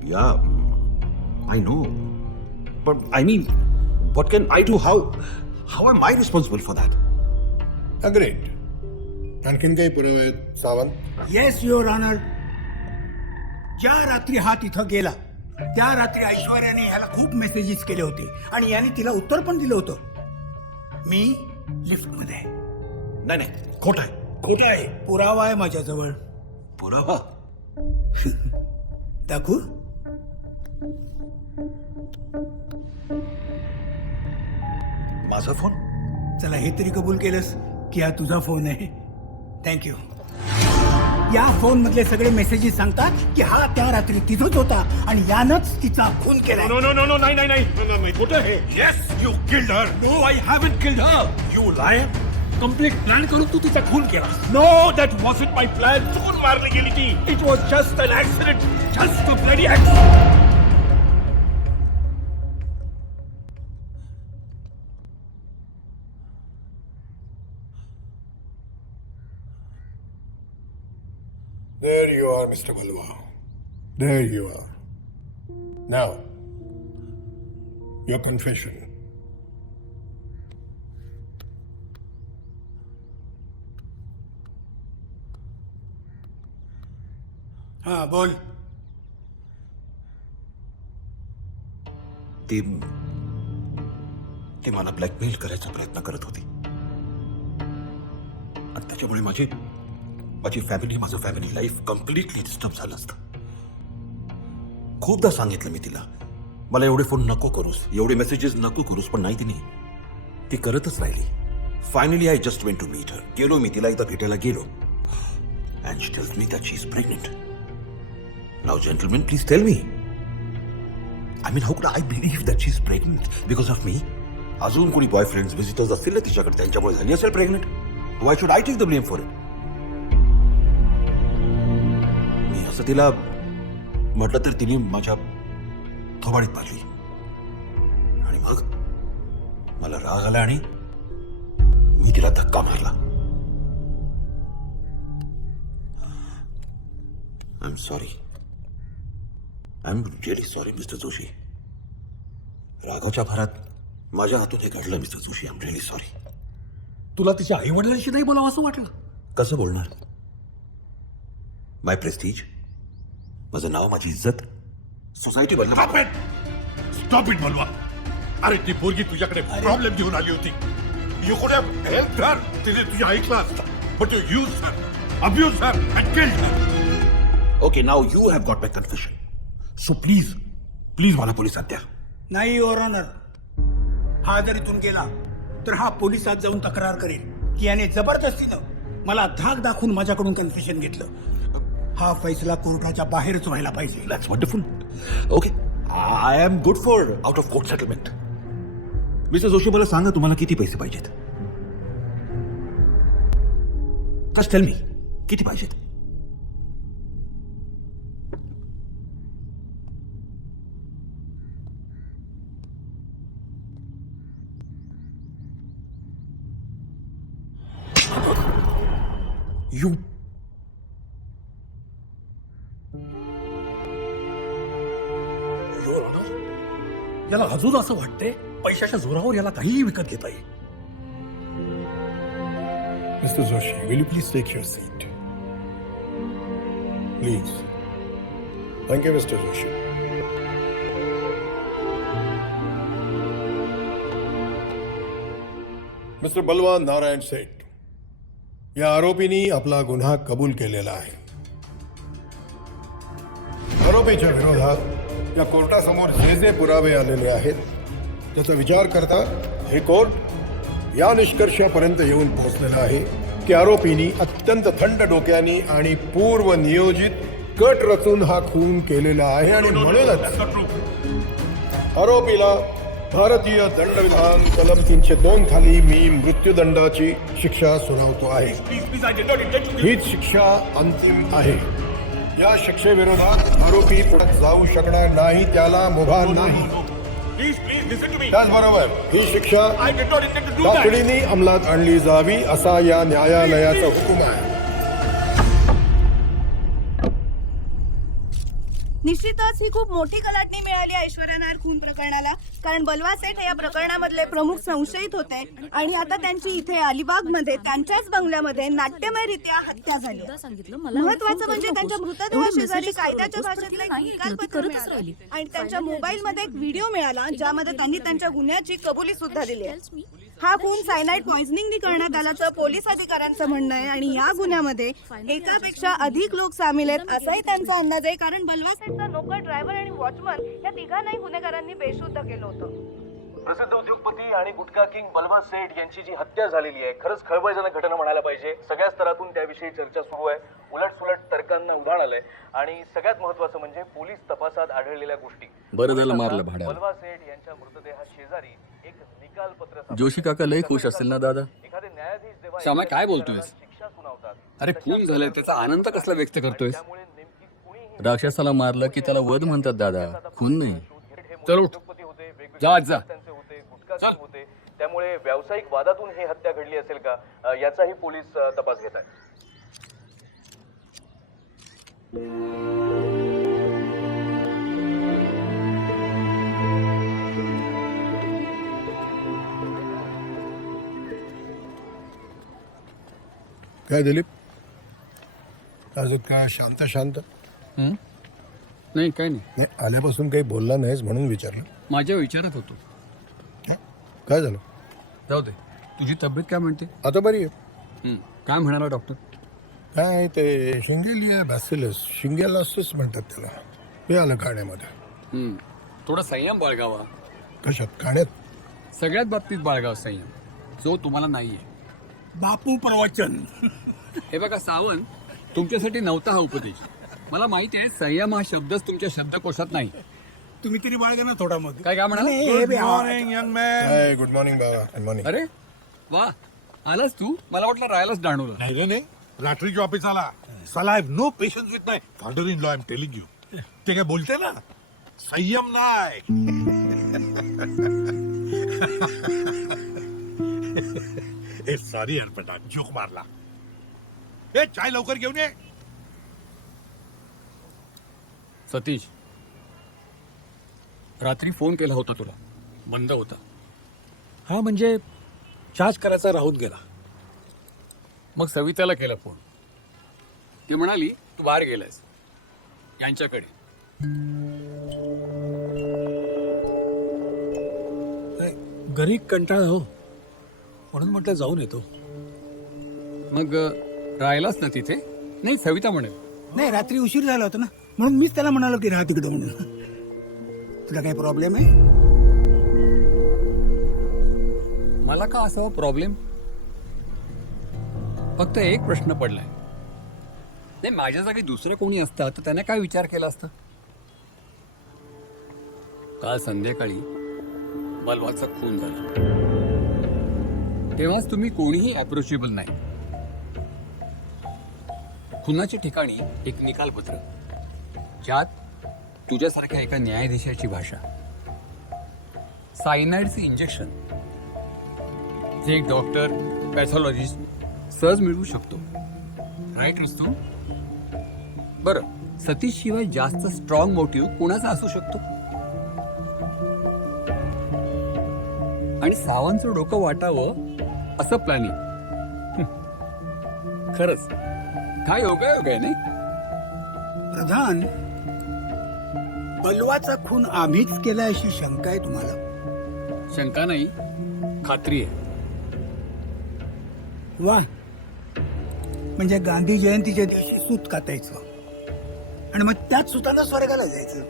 Yeah I know, but I mean what can I do? How am I responsible for that? Agreed. आणखीन काही पुरावे आहेत सावंत? Yes, your honour. ज्या रात्री हा तिथं गेला त्या रात्री ऐश्वर्याने ह्याला खूप मेसेजेस केले होते आणि याने तिला उत्तर पण दिलं होतं. मी लिफ्टमध्ये. नाही, खोटं आहे. पुरावा आहे माझ्याजवळ. पुरावा? दाखवू? माझा फोन? चला, हे तरी कबूल केलंस की हा तुझा फोन आहे. थँक्यू. या फोन मधले सगळे मेसेजेस सांगतात की हा त्या रात्री तिथंच होता आणि यानंच तिचा खून केला. नो नाही. खोटं आहे. Yes, you killed her. No, I haven't killed her. You liar. Complete plan करून तू तिचा खून केला. No, that wasn't my plan. चोर मारली गेली ती. It was just an accident. Just a bloody accident. There you are, Mr. Balwa. There you are. Now, your confession. हा बोल. ती मला ब्लॅकमेल करायचा प्रयत्न करत होती आणि त्याच्यामुळे माझी फॅमिली, माझं फॅमिली लाईफ कम्प्लिटली डिस्टर्ब झालं असतं. खूपदा सांगितलं मी तिला, मला एवढे फोन नको करूस, एवढे मेसेजेस नको करूस, पण नाही तिने. ती करतच राहिली. Finally I just went to meet her. गेलो मी तिला एकदा भेटायला गेलो. And she tells me that she is pregnant. Now gentleman, please tell me, I mean, how could I believe that she's pregnant because of me? अजून कोणी boyfriends, visitors असतील ना तिच्याकडे, त्यांच्यामुळे झाली असेल pregnant. Why should I take the blame for it? मी असं तिला म्हटलं तर तिने माझ्या थोबाडीत पाडली आणि मग मला राग आला आणि मी तिला धक्का मारला. I'm sorry. I'm really sorry, Mr. Joshi. रागाच्या भरात माझ्या हातून हे घडलं, mister Joshi. I'm really sorry. तुला तिच्या आई वडिलांशी नाही बोलावं असं वाटलं? कसं बोलणार? माय प्रेस्टीज, माझं नाव, माझी इज्जत, सोसायटी बदल. स्टॉप इट बलवा. अरे ती पोरगी तुझ्याकडे प्रॉब्लेम घेऊन आली होती. यू कुड हॅव हेल्प हर. तिने तुझ्या ऐकलं असतं, but you use her, abuse her and killed her. Okay, now you have got my confession. So please please मला पोलिसात द्या. नाही युअर ऑनर. हा जर इथून गेला तर हा पोलिसात जाऊन तक्रार करेल की याने जबरदस्तीनं मला धाक दाखवून माझ्याकडून कन्फेशन घेतलं. हा फैसला कोर्टाच्या बाहेरच व्हायला पाहिजे. That's wonderful. Okay, I am good for out of court settlement. Mister Joshi, मला सांगा तुम्हाला किती पैसे पाहिजेत? जस्ट टेल मी, किती पाहिजेत? You. याला अजून असं वाटते पैशाच्या जोरावर याला काहीही विकत घेता येईल. Mr. Joshi, will you please take your seat? Please. Thank you, Mr. Joshi. Mr. Balwa Narayan Seth, या आरोपींनी आपला गुन्हा कबूल केलेला आहे. आरोपीच्या विरोधात या कोर्टासमोर जे जे पुरावे आलेले आहेत त्याचा विचार करता हे कोर्ट या निष्कर्षापर्यंत येऊन पोहोचलेलं आहे की आरोपींनी अत्यंत थंड डोक्याने आणि पूर्व नियोजित कट रचून हा खून केलेला आहे आणि म्हणूनच आरोपीला भारतीय दंडविधान कलम 302 खाली मी मृत्यूदंडाची शिक्षा सुनावतो आहे. हीच शिक्षा अंतिम आहे. या शिक्षेविरोधात आरोपी पुढे जाऊ शकणार नाही, त्याला मुभा नाही. त्याचबरोबर ही शिक्षा तातडीने अंमलात आणली जावी असा या न्यायालयाचा हुकूम आहे. निश्चितच ही खूप मोठी कलाटणी मिळाली ऐश्वर्या नायर खून प्रकरणाला, कारण बलवा सेठ हे या प्रकरणामधले प्रमुख संशयित होते आणि आता त्यांची इथे अलिबागमध्ये त्यांच्याच बंगल्यामध्ये नाट्यमयरित्या हत्या झाली. महत्वाचं म्हणजे त्यांच्या मृतदेहाशेजारी कायद्याच्या भाषेतला एक निकालपत्र मिळालं आणि त्यांच्या मोबाईलमध्ये एक व्हिडिओ मिळाला ज्यामध्ये त्यांनी त्यांच्या गुन्ह्याची कबुली सुद्धा दिली आहे. हा खून सायनाइड पॉइझनिंगनी करण्यात आल्याचं पोलीस अधिकाऱ्यांचं म्हणणं आहे आणि या गुन्ह्यामध्ये एकापेक्षा अधिक लोक सामील आहेत असाही त्यांचा अंदाज आहे, कारण बलवा सेठचा नोकर, ड्रायव्हर आणि वॉचमन या तिघांनाही गुन्हेगारांनी बेशुद्ध केलं होतं. प्रसिद्ध उद्योगपती आणि गुटखा किंग बलवा सेठ यांची जी हत्या झालेली आहे, खरंच खळबळजनक घटना म्हणायला पाहिजे. सगळ्या स्तरातून त्याविषयी चर्चा सुरू आहे. उलटसुलट तर्कांना उधाण आलंय आणि सगळ्यात महत्त्वाचं म्हणजे पोलीस तपासात आढळलेल्या गोष्टी. बरं झालं मारलं भाड्याला. बलवा सेठ यांच्या मृतदेहाशेजारी एक निकालपत्र. जोशी काका लय खुश असतील ना दादा? एखादे न्यायाधीश जेव्हा श्यामा, काय बोलतोयस? शिक्षा सुनावतात, अरे खून झालाय त्याचा आनंद कसला व्यक्त करतोयस? त्यामुळे नेमकी कुणीही राक्षसाला मारलं की त्याला वध म्हणतात दादा, खून नाही. चल उठ. होते, जा, जा. त्यांचे होते, गुटखा किंग होते. त्यामुळे व्यावसायिक वादातून ही हत्या घडली असेल का याचाही पोलीस तपास घेत आहेत. काय दिलीप अजून काय शांत शांत नाही काय नाही, नाही आल्यापासून काही बोलला नाहीस म्हणून विचारलं. माझ्या विचारात होतो. काय झालं? जाऊ दे, तुझी तब्येत काय म्हणते? आता बरी आहे. काय म्हणाला डॉक्टर? काय ते शिंगेलिया बॅसिलस शिंगेलासच म्हणतात त्याला. हे आलं खाण्यामध्ये. थोडा संयम बाळगावा. कशात? खाण्यात? सगळ्यात बाबतीत बाळगावा संयम, जो तुम्हाला नाहीये. बापू प्रवचन. हे बघा सावंत, तुमच्यासाठी नव्हता हा उपदेश. मला माहिती आहे संयम हा शब्दच तुमच्या शब्दकोशात नाही. तुम्ही तरी बाळगा ना थोडा मग. काय म्हणाला? गुड मॉर्निंग बाबा. Good morning. अरे वा, आलास तू? मला वाटलं राहायलाच डाणूला. नाही रात्रीच्या ऑफिस आला. साला I have no patience with my father in law. I am telling you. ते काय बोलते ना, संयम नाही. ए सॉरी यार बेटा, जोक मारला. ए चाय लवकर घेऊन ये. सतीश, रात्री फोन केला होता तुला, बंद होता. हा म्हणजे चार्ज करायचा राहून गेला. मग सविताला केला फोन. ती म्हणाली तू बाहेर गेलायस यांच्याकडे. घरी कंटाळा हो, म्हणून म्हटलं जाऊन येतो. मग राहिलास ना तिथे? नाही सविता म्हणेल. नाही रात्री उशीर झाला होता ना, म्हणून मीच त्याला म्हणालो की राहा तिकडं म्हणून. तुला काही प्रॉब्लेम आहे? मला का असावा प्रॉब्लेम? फक्त एक प्रश्न पडलाय. नाही माझ्या जागी दुसरं कोणी असतं तर त्याने काय विचार केला असतं? काल संध्याकाळी बलवाचा खून झाला, तेव्हाच तुम्ही कोणीही अप्रोचेबल नाही. खुनाच्या ठिकाणी एक निकालपत्र, ज्यात तुझ्यासारख्या एका न्यायाधीशाची भाषा, सायनाइडचे इंजेक्शन जे एक डॉक्टर पॅथॉलॉजिस्ट सहज मिळवू शकतो. राईट असतो. बरं, सतीश शिवाय जास्त स्ट्रॉंग मोटिव्ह कोणाचा असू शकतो? आणि सावंतचं डोकं वाटावं असं प्लॅनिंग. खरंच काय योगायोग आहे नाही? प्रधान, बलवाचा खून आम्हीच केला अशी शंका आहे तुम्हाला? शंका नाही, खात्री आहे. वा, म्हणजे गांधी जयंतीच्या दिवशी सूत कातायचं आणि मग त्याच सुताना स्वर्गाला जायचं.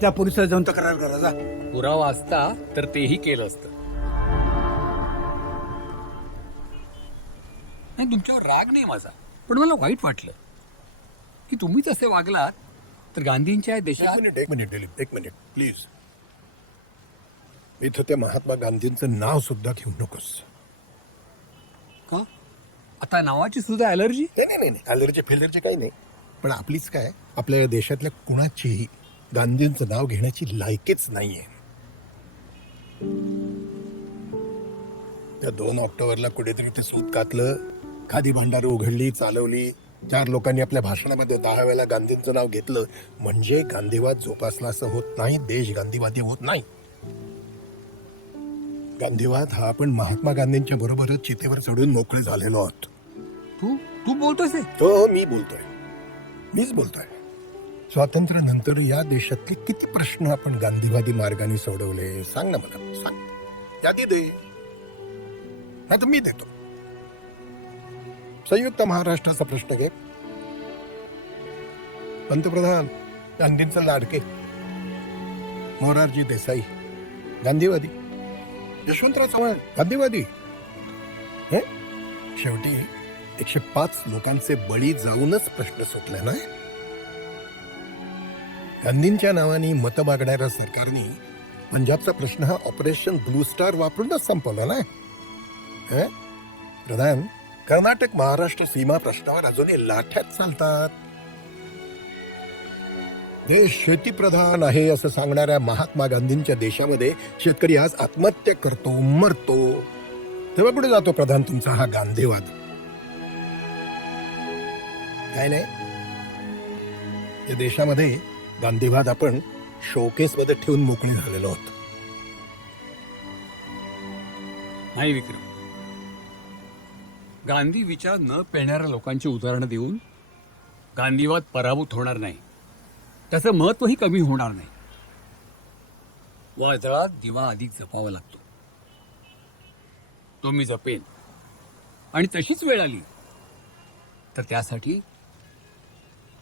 त्या पोलिसात जाऊन तक्रार करा जा. पुरावा असता तर तेही केलं असतं. नाही तुमच्यावर राग नाही माझा, पण मला वाईट वाटलं की तुम्हीच असे वागलात तर गांधींच्या देशात. एक मिनिट दिलीप, एक मिनिट प्लीज. इथं त्या महात्मा गांधींचं नाव सुद्धा घेऊ नकोस. का? आता नावाची सुद्धा अलर्जी? नाही अलर्जी फेलर्जी काही नाही, पण आपलीच काय, आपल्या देशातल्या कुणाचीही गांधींचं नाव घेण्याची लायकीच नाहीये. त्या 2 ऑक्टोबरला कुठेतरी ते सूत कातलं, खादी भांडार उघडली, चालवली, 4 लोकांनी आपल्या भाषणामध्ये 10 वेळा गांधींचं नाव घेतलं, म्हणजे गांधीवाद जोपासला असं होत नाही. देश गांधीवादी होत नाही. गांधीवाद हा आपण महात्मा गांधींच्या बरोबरच चितेवर चढून मोकळे झालेलो आहोत. तू बोलतोस? हो, मीच बोलतोय. स्वातंत्र्यानंतर या देशातले किती प्रश्न आपण गांधीवादी मार्गाने सोडवले सांग ना मला, सांग. यादी दे, नाही तर मी देतो. संयुक्त महाराष्ट्राचा प्रश्न घे. पंतप्रधान गांधींचे लाडके मोरारजी देसाई गांधीवादी, यशवंतराव चव्हाण गांधीवादी. हे शेवटी 105 लोकांचे बळी जाऊनच प्रश्न सुटले ना. गांधींच्या नावाने मतं मागणाऱ्या सरकारने पंजाबचा प्रश्न हा ऑपरेशन ब्लू स्टार वापरूनच संपवला ना. प्रधान, कर्नाटक महाराष्ट्र सीमा प्रश्नावर अजूनही लाठ्यात चालतात. देश शेतीप्रधान आहे असं सांगणाऱ्या महात्मा गांधींच्या देशामध्ये शेतकरी आज आत्महत्या करतो, मरतो. तेव्हा कुठे जातो प्रधान तुमचा हा गांधीवाद? काय नाही, या देशामध्ये गांधीवाद आपण शोकेसमध्ये ठेवून मोकळे झालेलो आहोत. नाही विक्रम, गांधी विचार न पेळणाऱ्या लोकांची उदाहरणं देऊन गांधीवाद पराभूत होणार नाही, त्याचं महत्वही कमी होणार नाही. वादळात दिवा अधिक जपावा लागतो, तो मी जपेन. आणि तशीच वेळ आली तर त्यासाठी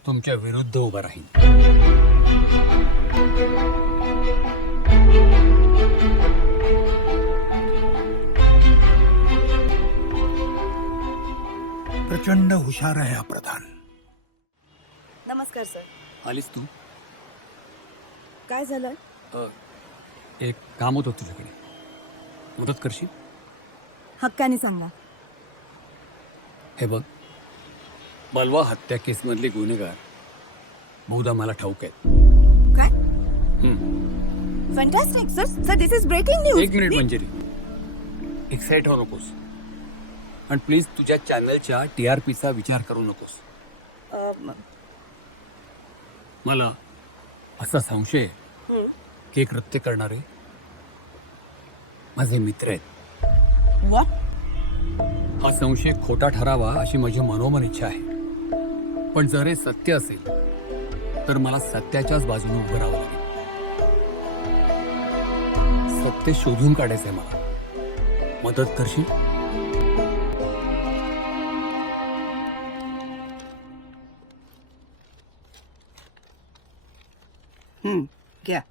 तुमच्या विरुद्ध उभा राहील. प्रचंड हुशार आहे हा प्रधान. नमस्कार सर. आलीस तू? काय झालं? एक काम होतं तुझ्याकडे, मदत करशील? हक्काने सांगा. हे बघ, बलवा हत्या केसमधले गुन्हेगार बहुधा मला ठाऊक आहेत. काय? Hmm. Fantastic sir. Sir this is breaking news. एक मिनिट मंजिरी, एक्साइट हो नकोस. आणि प्लीज तुझ्या चॅनलच्या TRPचा विचार करू नकोस. मला असा संशय आहे की एक कृत्य करणारे माझे मित्र आहेत. व्हॉट? हा संशय खोटा ठरावा अशी माझी मनोमन इच्छा आहे. पण जर हे सत्य असेल तर मला सत्याच्याच बाजूने उभं राहावं लागेल. सत्य शोधून काढायचंय मला. मदत करशील? घ्या.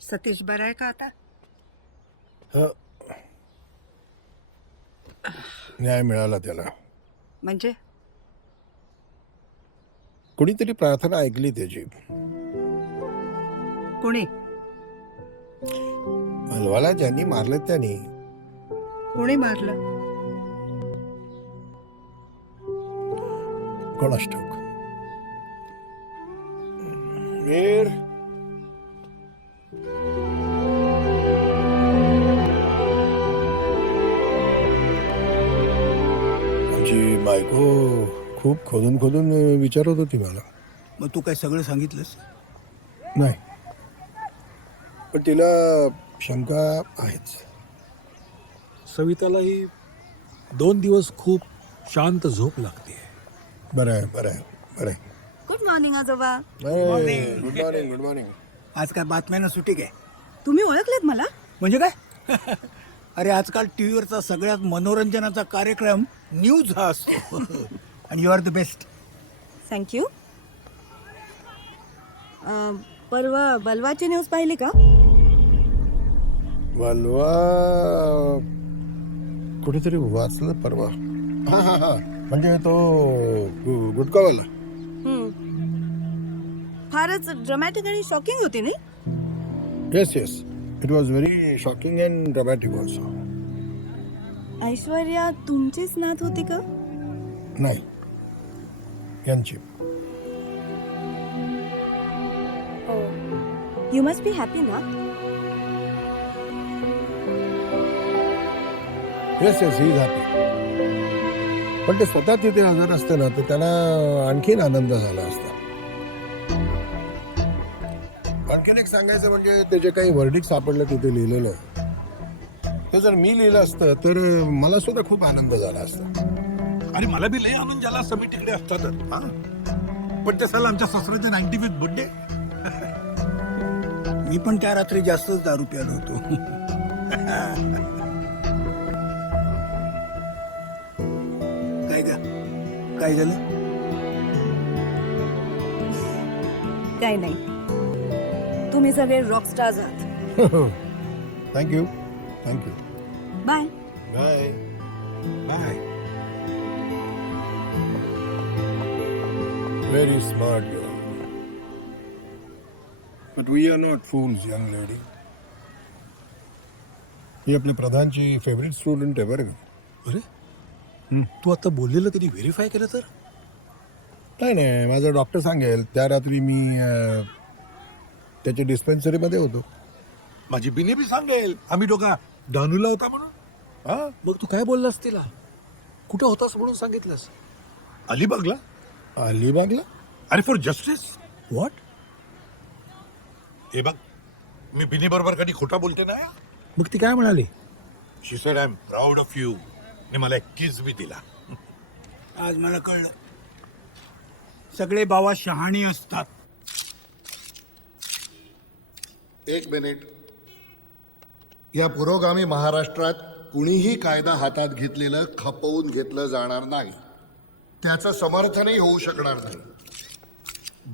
सतीश बरा आहे का आता? न्याय मिळाला त्याला. म्हणजे कुणीतरी प्रार्थना ऐकली त्याची. कुणी? बलवाला ज्यांनी मारलं त्यांनी. कुणी मारलं? कोणास ठाऊक. मीर, आमची बायको खूप खोदून खोदून विचारत होती मला. मग तू काय सगळं सांगितलंस? नाही, पण तिला शंका आहेच. सवितालाही 2 दिवस खूप शांत झोप लागते. बरं आहे, बरं आहे, बरं आहे. गुड मॉर्निंग आजोबा. Good morning, good morning. आज काय बातम्यांना सुट्टी काय? तुम्ही ओळखलेत मला? म्हणजे काय? अरे आजकाल टीव्हीवरचा सगळ्यात मनोरंजनाचा कार्यक्रम न्यूज हा असतो. आणि you are the best. Thank you. परवा बलवाची न्यूज पाहिली का? बलवा कुठेतरी वाचलं परवा. हा हा हा, म्हणजे तो गुटकावाला. फारच ड्रामॅटिक आणि शॉकिंग होती नाही? Yes yes, it was very shocking and dramatic also. Aishwarya तुमचीच नात होती का? नाही, यांची. यू मस्ट बी हॅपी ना? येस येस, ही हॅपी. पण ते स्वतः तिथे हजर असते ना तर त्याला आणखीन आनंद झाला असता. आणखीन एक सांगायचं म्हणजे ते जे काही वर्डिक सापडलं तिथे लिहिलेलं, ते जर मी लिहिलं असतं तर मला सुद्धा खूप आनंद झाला असता. आणि मला बी लय आनंद झाला असं मी तिकडे असता तर. हा, पण ते साला आमच्या सासऱ्याचे 95th बर्थडे. मी पण त्या रात्री जास्तच दारू प्यालो होतो. काय का? काय झालं? काय नाही, तुम्ही सगळे रॉकस्टार्स आहात. Thank you, thank you. Bye. Bye bye. Very smart girl. But we are not fools, young lady. ही आपल्या प्रधानची फेवरेट स्टुडंट आहे बरं का. अरे तू आता बोललेलं कधी व्हेरीफाय केलं तर? नाही नाही, माझा डॉक्टर सांगेल. त्या रात्री मी त्याच्या डिस्पेन्सरीमध्ये होतो. माझी बिने बी सांगेल आम्ही दोघा दानूला होता म्हणून. हा, मग तू काय बोललास तिला? कुठं होतास म्हणून सांगितलंस? अलिबागला. अलिबागला? अरे फॉर जस्टिस. व्हॉट? हे बघ, मी बिनी बरोबर कधी खोटा बोलते ना. मग ती काय म्हणाली? She said I am proud of you. ने मला एक किस बी दिला. आज मला कळलं सगळे बाबा शहाणी असतात. एक मिनिट. या पुरोगामी महाराष्ट्रात कुणीही कायदा हातात घेतलेलं खपवून घेतलं जाणार नाही. त्याचं समर्थनही होऊ शकणार नाही.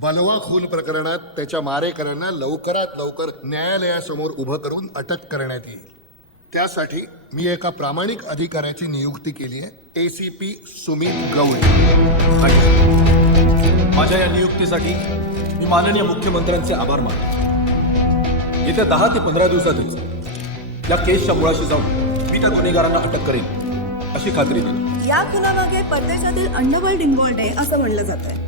बलवा खून प्रकरणात त्याच्या मारेकऱ्यांना लवकरात लवकर न्यायालयासमोर उभं करून अटक करण्यात येईल. त्यासाठी मी एका प्रामाणिक अधिकाऱ्याची नियुक्ती केली आहे, ACP सुमित गवळी. माझ्या या नियुक्तीसाठी मी माननीय मुख्यमंत्र्यांचे आभार मानतो. येत्या 10 ते 15 दिवसातच या केसच्या मुळाशी जाऊन मी त्या गुन्हेगारांना अटक करेन अशी खात्री दिली. या खुनामागे परदेशातील अंडरवर्ल्ड इन्व्हॉल्ड आहे असं म्हणलं जात आहे.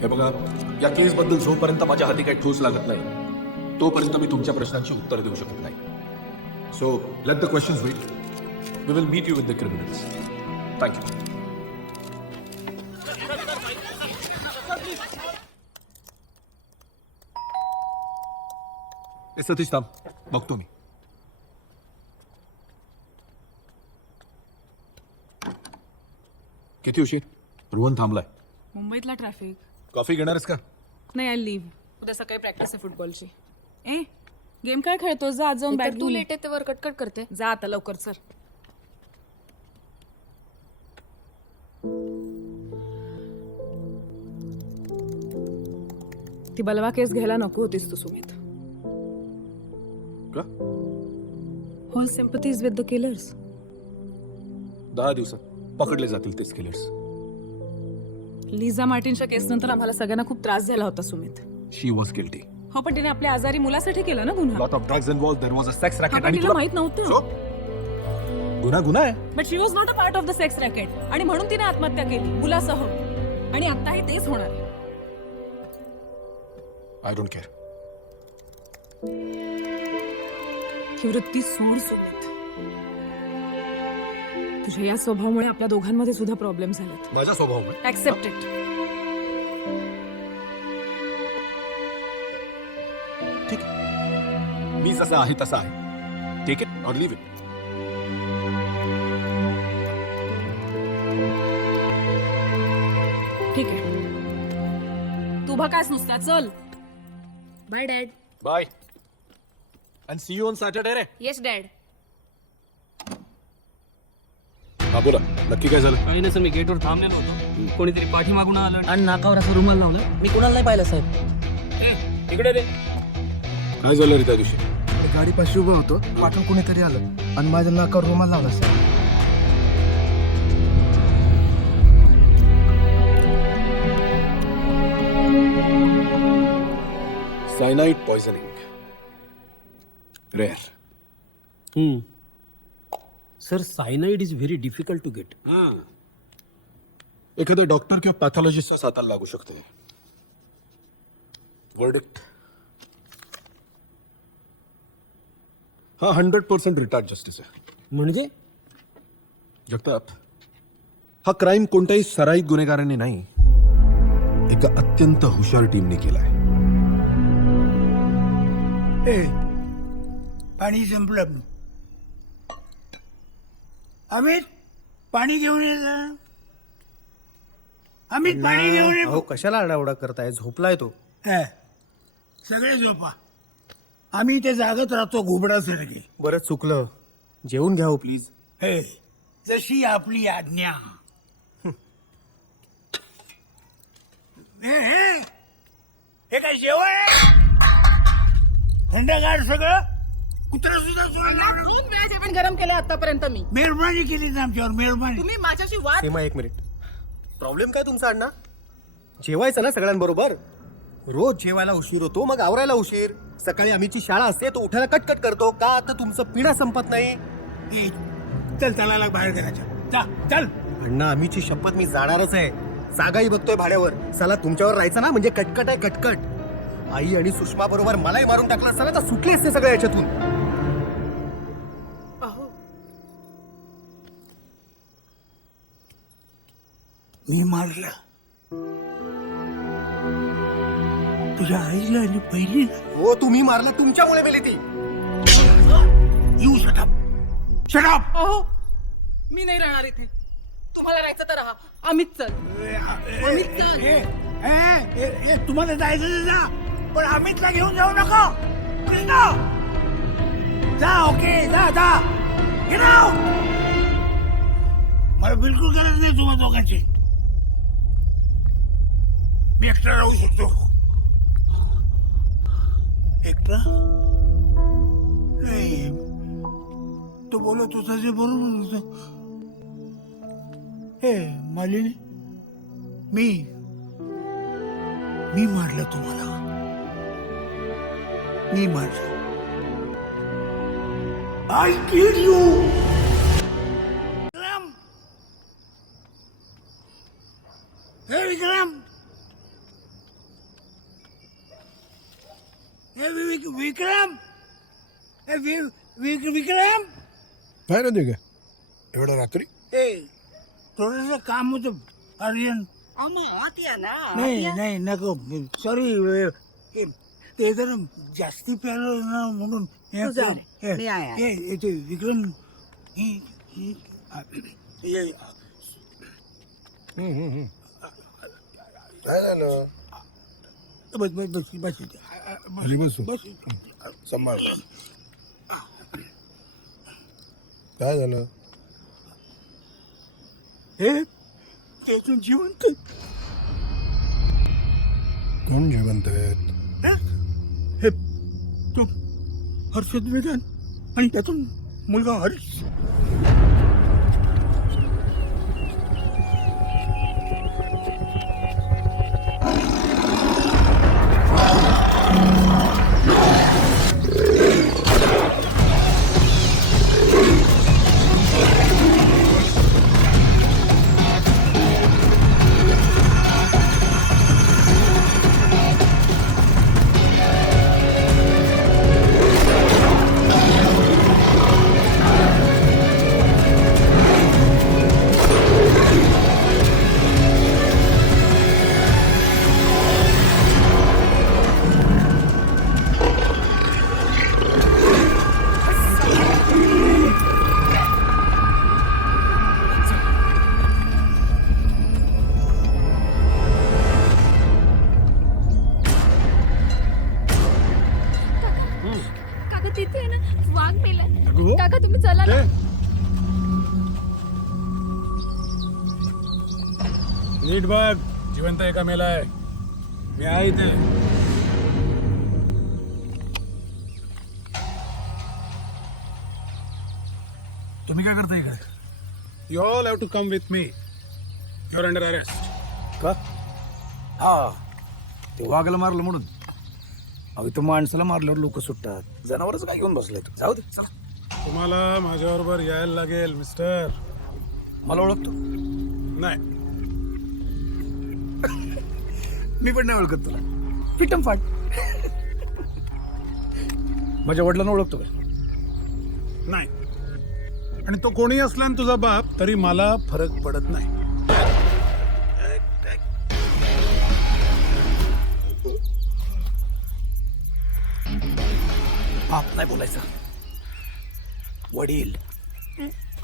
हे बघा, या केसबद्दल जोपर्यंत माझ्या हाती काही ठोस लागत नाही तोपर्यंत मी तुमच्या प्रश्नांची उत्तर देऊ शकत नाही. So let the questions wait. We will meet you with the criminals. Thank you. Satish थांब, बघतो मी. किती उशीर? रोहन थांबलाय. मुंबईतला ट्रॅफिक. कॉफी घेणारस का? नाही, आय लिव्ह. उद्या सकाळी प्रॅक्टिस आहे फुटबॉलची. ए गेम काय खेळतो? जा आज जाऊन बॅट. तू लेट येते, वर कटकट करते. जा आता लवकर सर. ती बलवा केस घ्यायला नको होतीस तू सुमित. का? Whole sympathies with the killers. 10 दिवसात पकडले जातील तेच किलर्स. लिझा मार्टिनच्या केस नंतर आम्हाला सगळ्यांना खूप त्रास झाला होता सुमित. शी वॉज गिल्टी. हो, पण तिने आपल्या आजारी मुलासाठी केलं ना गुन्हा. Lot of drugs involved. There was a sex racket. आपण तिला माहित नव्हतं. गुन्हा आहे. But she was not a part of the sex racket. आणि म्हणून तिने आत्महत्या केली मुलासह. आणि आत्ताही तेच होणार आहे. I don't care. ही वृत्ती सोड सुमित. तुझ्या या स्वभावामुळे आपल्या दोघांमध्ये सुद्धा प्रॉब्लेम झालेत. माझा स्वभाव ऍक्सेप्ट इट. ठीक आहे. मी जसा आहे तसा आहे. Take it or leave it. ठीक आहे. तू बघास नुसत्या. चल. Bye dad. Bye. And see you on Saturday रे. Yes dad. हा बोला, नक्की काय झालं? काही नाही सर, मी गेटवर थांबलेलो होतो. कोणीतरी पाठीमागून आलं आणि नाकावर असं रुमाल लावलं. मी कोणाला नाही पाहिलं साहेब. इकडे रे. काय झालं रे त्या दिवशी? गाडी पाशी उभं होतो, मागून कोणीतरी आलं आणि माझ्या नाकावर रुमाल लावला sir. Cyanide poisoning. Rare. Sir, cyanide is very difficult to get. एखाद्या डॉक्टर किंवा पॅथॉलॉजिस्टचा हाताला लागू शकते. वर्डिक्ट हा 100% रिटार्ड जस्टिस आहे. म्हणजे जगताप, हा क्राईम कोणत्याही सराईत गुन्हेगारांनी नाही, एका अत्यंत हुशार टीमने केलाय. पाणी संपलं. अमित, पाणी घेऊन ये जा. अमित, पाणी घेऊन ये. कशाला आडावडा करताय? झोपलाय तो. सगळे झोपा. आम्ही ते जागत राहतो घुबडासारखे. बरं चुकलं, जेवून घ्या हो प्लीज. हे जशी आपली आज्ञा. हे काय जेवण आहे? थंडगार सगळं. कुत्रा सुद्धा जेवण गरम केलं आतापर्यंत मी. मेहरबानी केली ना आमच्यावर. मेहरबानी. तुम्ही माझ्याशी वाद. सीमा, एक मिनिट. प्रॉब्लेम काय तुमचा अण्णा? जेवायचं ना सगळ्यांबरोबर. रोज जेवायला उशीर होतो, मग आवरायला उशीर. सकाळी आम्हीची शाळा असते, तो उठायला कटकट करतो. का आता तुमचं पिणा संपत नाही? चल, चला बाहेर करायच्या. चल. अण्णा, आम्हीची शपथ, मी जाणारच आहे. जागाही बघतोय भाड्यावर. चला, तुमच्यावर राहायचं ना म्हणजे कटकट आहे कटकट. आई आणि सुषमा बरोबर मलाही मारून टाकलं असतं ना तर सुटले असते सगळ्या याच्यातून. मी मारला तुझ्या आईला आणि बहिणीला. हो तुम्ही मारलं, तुमच्यामुळे मेली ती. You shut up shut up. अहो मी नाही राहणार इथे. तुम्हाला राहायचं तर राहा. अमित चल. तुम्हाला जायचं जा, पण अमितला घेऊन जाऊ नका. कृष्णा जा. ओके जा जा. Get out! मला बिलकुल गरज नाही तुम्हा दोघांची. मी एकटा राहू शकतो. एकटा नाही. तो बोलत होता ते बरोबर होतं. हे मालिनी, मी मारलं तुम्हाला. मी मारलं. I killed you! Vikram! Hey Vikram! Hey Vikram! Hey Vikram! काय ना ते काय एवढ्या रात्री? Hey, थोडंसं काम होतं अर्जंट. आत या ना. नाही नको. सॉरी, ते जर जास्ती प्यालो ना म्हणून. तू जा रे. मी आहे. ते विक्रम काय झालं? बस खाली बसू. बस. सांभाळ. काय झालं? हे त्यातून जिवंत. कोण जिवंत आहेत? हे तो हर्षद वेदान आणि त्यातून मुलगा हर्ष. काका तिथे आहे ना वाघ मेलाय. काका तुम्ही चला ना. नीट बघ, जिवंत आहे का मेलाय? मी आहे इथे. तुम्ही काय करताय इकडे? You all have to come with me. Your under arrest. का? हा, ते वाघाला मारलं म्हणून. अहो इथं माणसाला मारल्यावर लोक सुटतात, जनावरच काय घेऊन बसलाय तू? जाऊ दे. तुम्हाला माझ्याबरोबर यायला लागेल मिस्टर. मला ओळखतो? नाही. मी पण नाही ओळखत तुला. फिटम फाट. माझ्या वडिलांना ओळखतो का? नाही. आणि तो कोणी असला आणि तुझा बाप तरी मला फरक पडत नाही. बाप नाही बोलायचं. वडील.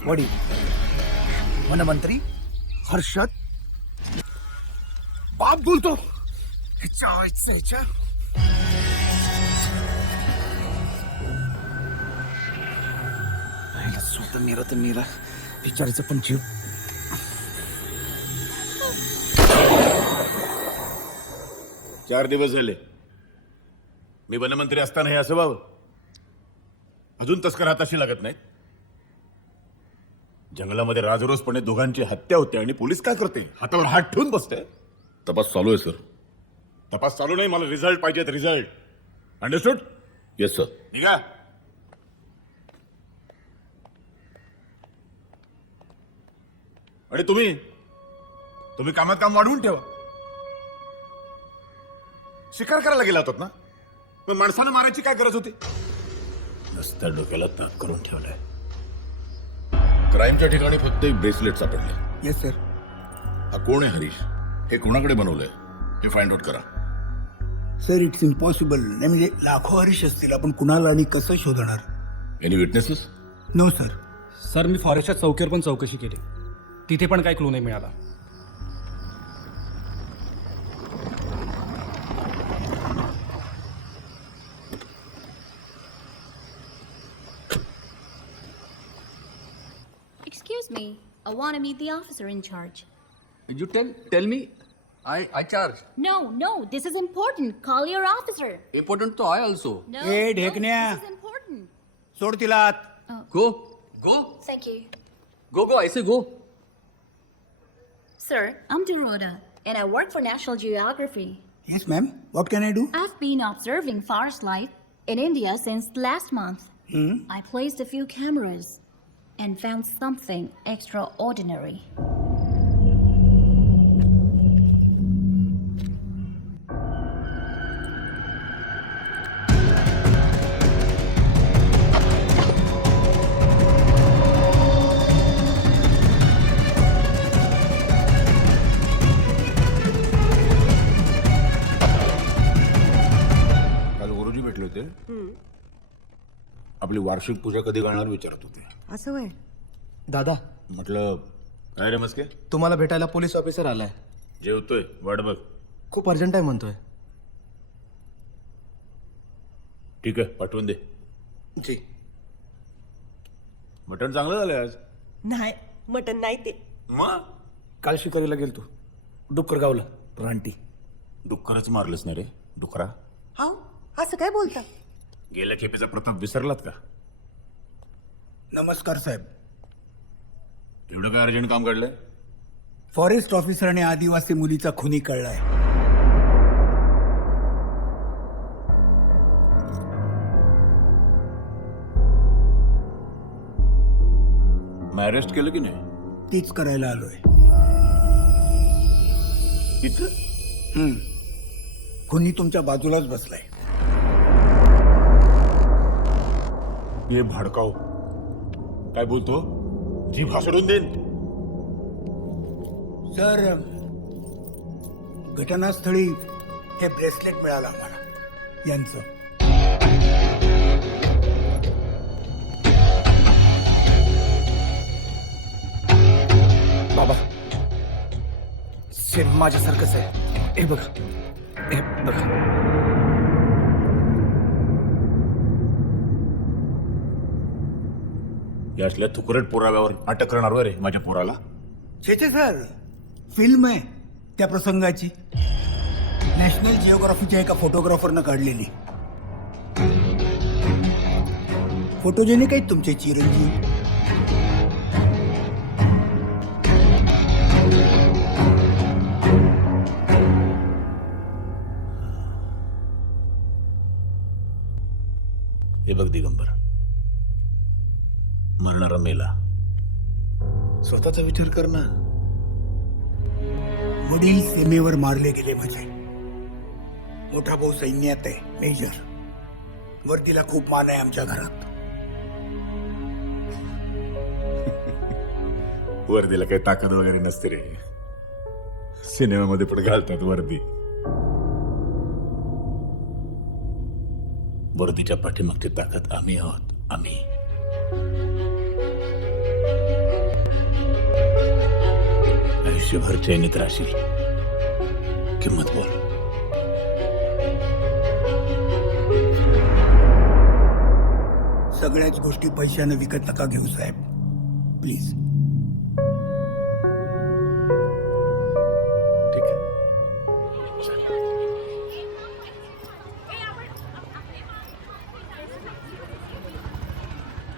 वडील वनमंत्री हर्षद. बाप बोलतो. ह्याच्या स्वतः मेरा तर मेरा विचारायचं पण जीव. चार दिवस झाले मी वनमंत्री असताना हे असं व्हावं. अजून तस्कर हाताशी लागत नाही. जंगलामध्ये राजरोसपणे दोघांची हत्या होते आणि पोलीस काय करते? हातावर हात ठेवून बसते. तपास चालू आहे सर. तपास चालू नाही, मला रिझल्ट पाहिजेत. रिझल्ट. अंडरस्टूड? Yes sir. निघा. आणि तुम्ही कामात काम वाढवून ठेवा. शिकार करायला गेला होतात ना, पण माणसाला मारायची काय गरज होती? नुसत्या डोक्याला ताप करून ठेवलाय. क्राईमच्या ठिकाणी फक्त एक ब्रेसलेट सापडले. Yes sir. हा कोण आहे हरीश? हे कोणाकडे बनवलंय हे फाइंड आउट करा. Sir it's impossible. नाही म्हणजे लाखो हरीश असतील, आपण कुणाला आणि कसं शोधणार? Any witnesses? No sir. Sir मी फॉरेस्टच्या चौकीवर पण चौकशी केली, तिथे पण काही क्लू नाही मिळाला. Excuse me, I want to meet the officer in charge. You tell me. I charge. No, this is important. Call your officer. Important to I also. No, A ढेकण्या, this is important. सोड तिला आत. Go. Thank you. Go. I say go. Sir, I'm Dorota, and I work for National Geography. Yes ma'am, what can I do? I've been observing forest life in India since last month. I placed a few cameras and found something extraordinary. काल गुरुजी भेटले होते. आपली वार्षिक पूजा कधी करणार विचारत होते. असं वय दादा, म्हटलं काय रे मस्के, तुम्हाला भेटायला पोलीस ऑफिसर आलाय. जेवतोय वाट बघ. खूप अर्जंट आहे म्हणतोय. ठीक आहे पाठवून दे. जी. मटण चांगलं झालंय आज. नाही मटन नाही ते. मग काल शिकारीला गेल तू डुक्कर गावला रानटी. डुक्करच मारलंच नाही रे. डुकरा हा असं काय बोलता? गेल्या खेपेचा प्रताप विसरलात का? नमस्कार साहेब. एवढं काय अर्जंट काम काढलंय? फॉरेस्ट ऑफिसरने आदिवासी मुलीचा खुनी कळलाय. मग अरेस्ट केलं की नाही? तीच करायला आलोय. इथं खुनी तुमच्या बाजूलाच बसलाय. ये भडकाव काय बोलतो? जीभ हासडून देईन. सर, घटनास्थळी हे ब्रेसलेट मिळालं आम्हाला यांचं. बाबा, सेम माझ्यासारखंच आहे. हे बघा. यातल्या तुकरट पुराव्यावर अटक करणार रे माझ्या पोराला? छे सर, फिल्म आहे त्या प्रसंगाची, नॅशनल जिओग्राफीच्या एका फोटोग्राफरनं काढलेली. फोटोजेनिक आहेत तुमचे चिरंजीव. हे बघ दिगंबर, मरणारा मेला. स्वतःचा विचार कर ना. वडील सीमेवर मारले गेले माझे. मोठा भाऊ सैन्यात आहे, मेजर. वर्दीला खूप मान आहे आमच्या घरात. वर्दीला काही ताकद वगैरे नसते रे. सिनेमामध्ये पण घालतात वर्दी. वर्दीच्या पाठीमागची ताकद आम्ही आहोत. आम्ही. आयुष्यभर चैनीत राहशील. किंमत बोल. सगळ्याच गोष्टी पैशानं विकत नका घेऊ साहेब, प्लीज. ठीक आहे.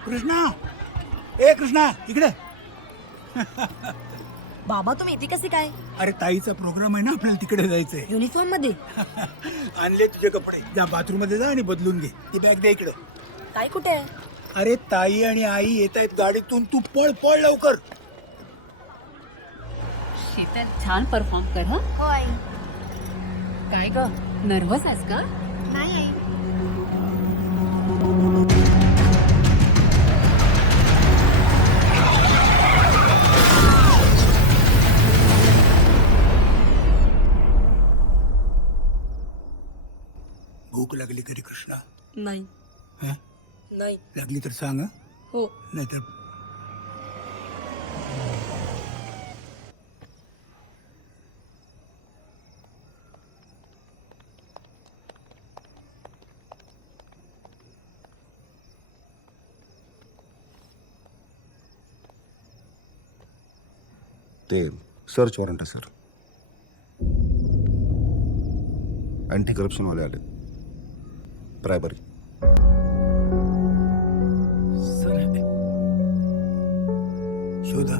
कृष्णा, ए कृष्णा, इकडे. बाबा तुम्ही इथे कसे काय? अरे ताईचा प्रोग्राम आहे ना, आपल्याला तिकडे जायचंय. युनिफॉर्म मध्ये? आणले तुझे कपडे. जा बाथरूम मध्ये जा आणि बदलून घे. ती बॅग दे इकडे. काय कुठे आहे? अरे ताई आणि आई येत आहेत गाडीतून, तू पळ पळ लवकर. शीतल छान परफॉर्म कर. हा काय ग, नर्वस आहेस का? नाही. नाही हं? नाही. लागली तर सांग हं? हो. नाहीतर ते सर्च वॉरंट आहे सर. अँटी करप्शनवाले आले. प्रायबरी. सर शोधा.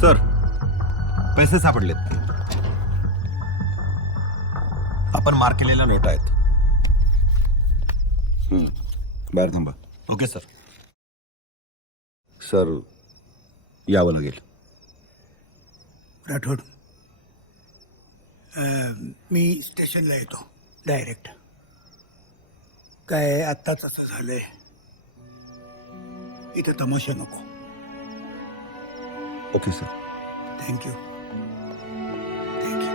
सर पैसे सापडलेत. आपण मार्क केलेल्या नोट आहेत. बाहेर थांबा. Okay sir. सर यावं लागेल. राठोड, मी स्टेशनला येतो डायरेक्ट. काय आत्ताच असं झालंय, इथं तमाशा नको. Okay sir. थँक्यू. थँक्यू.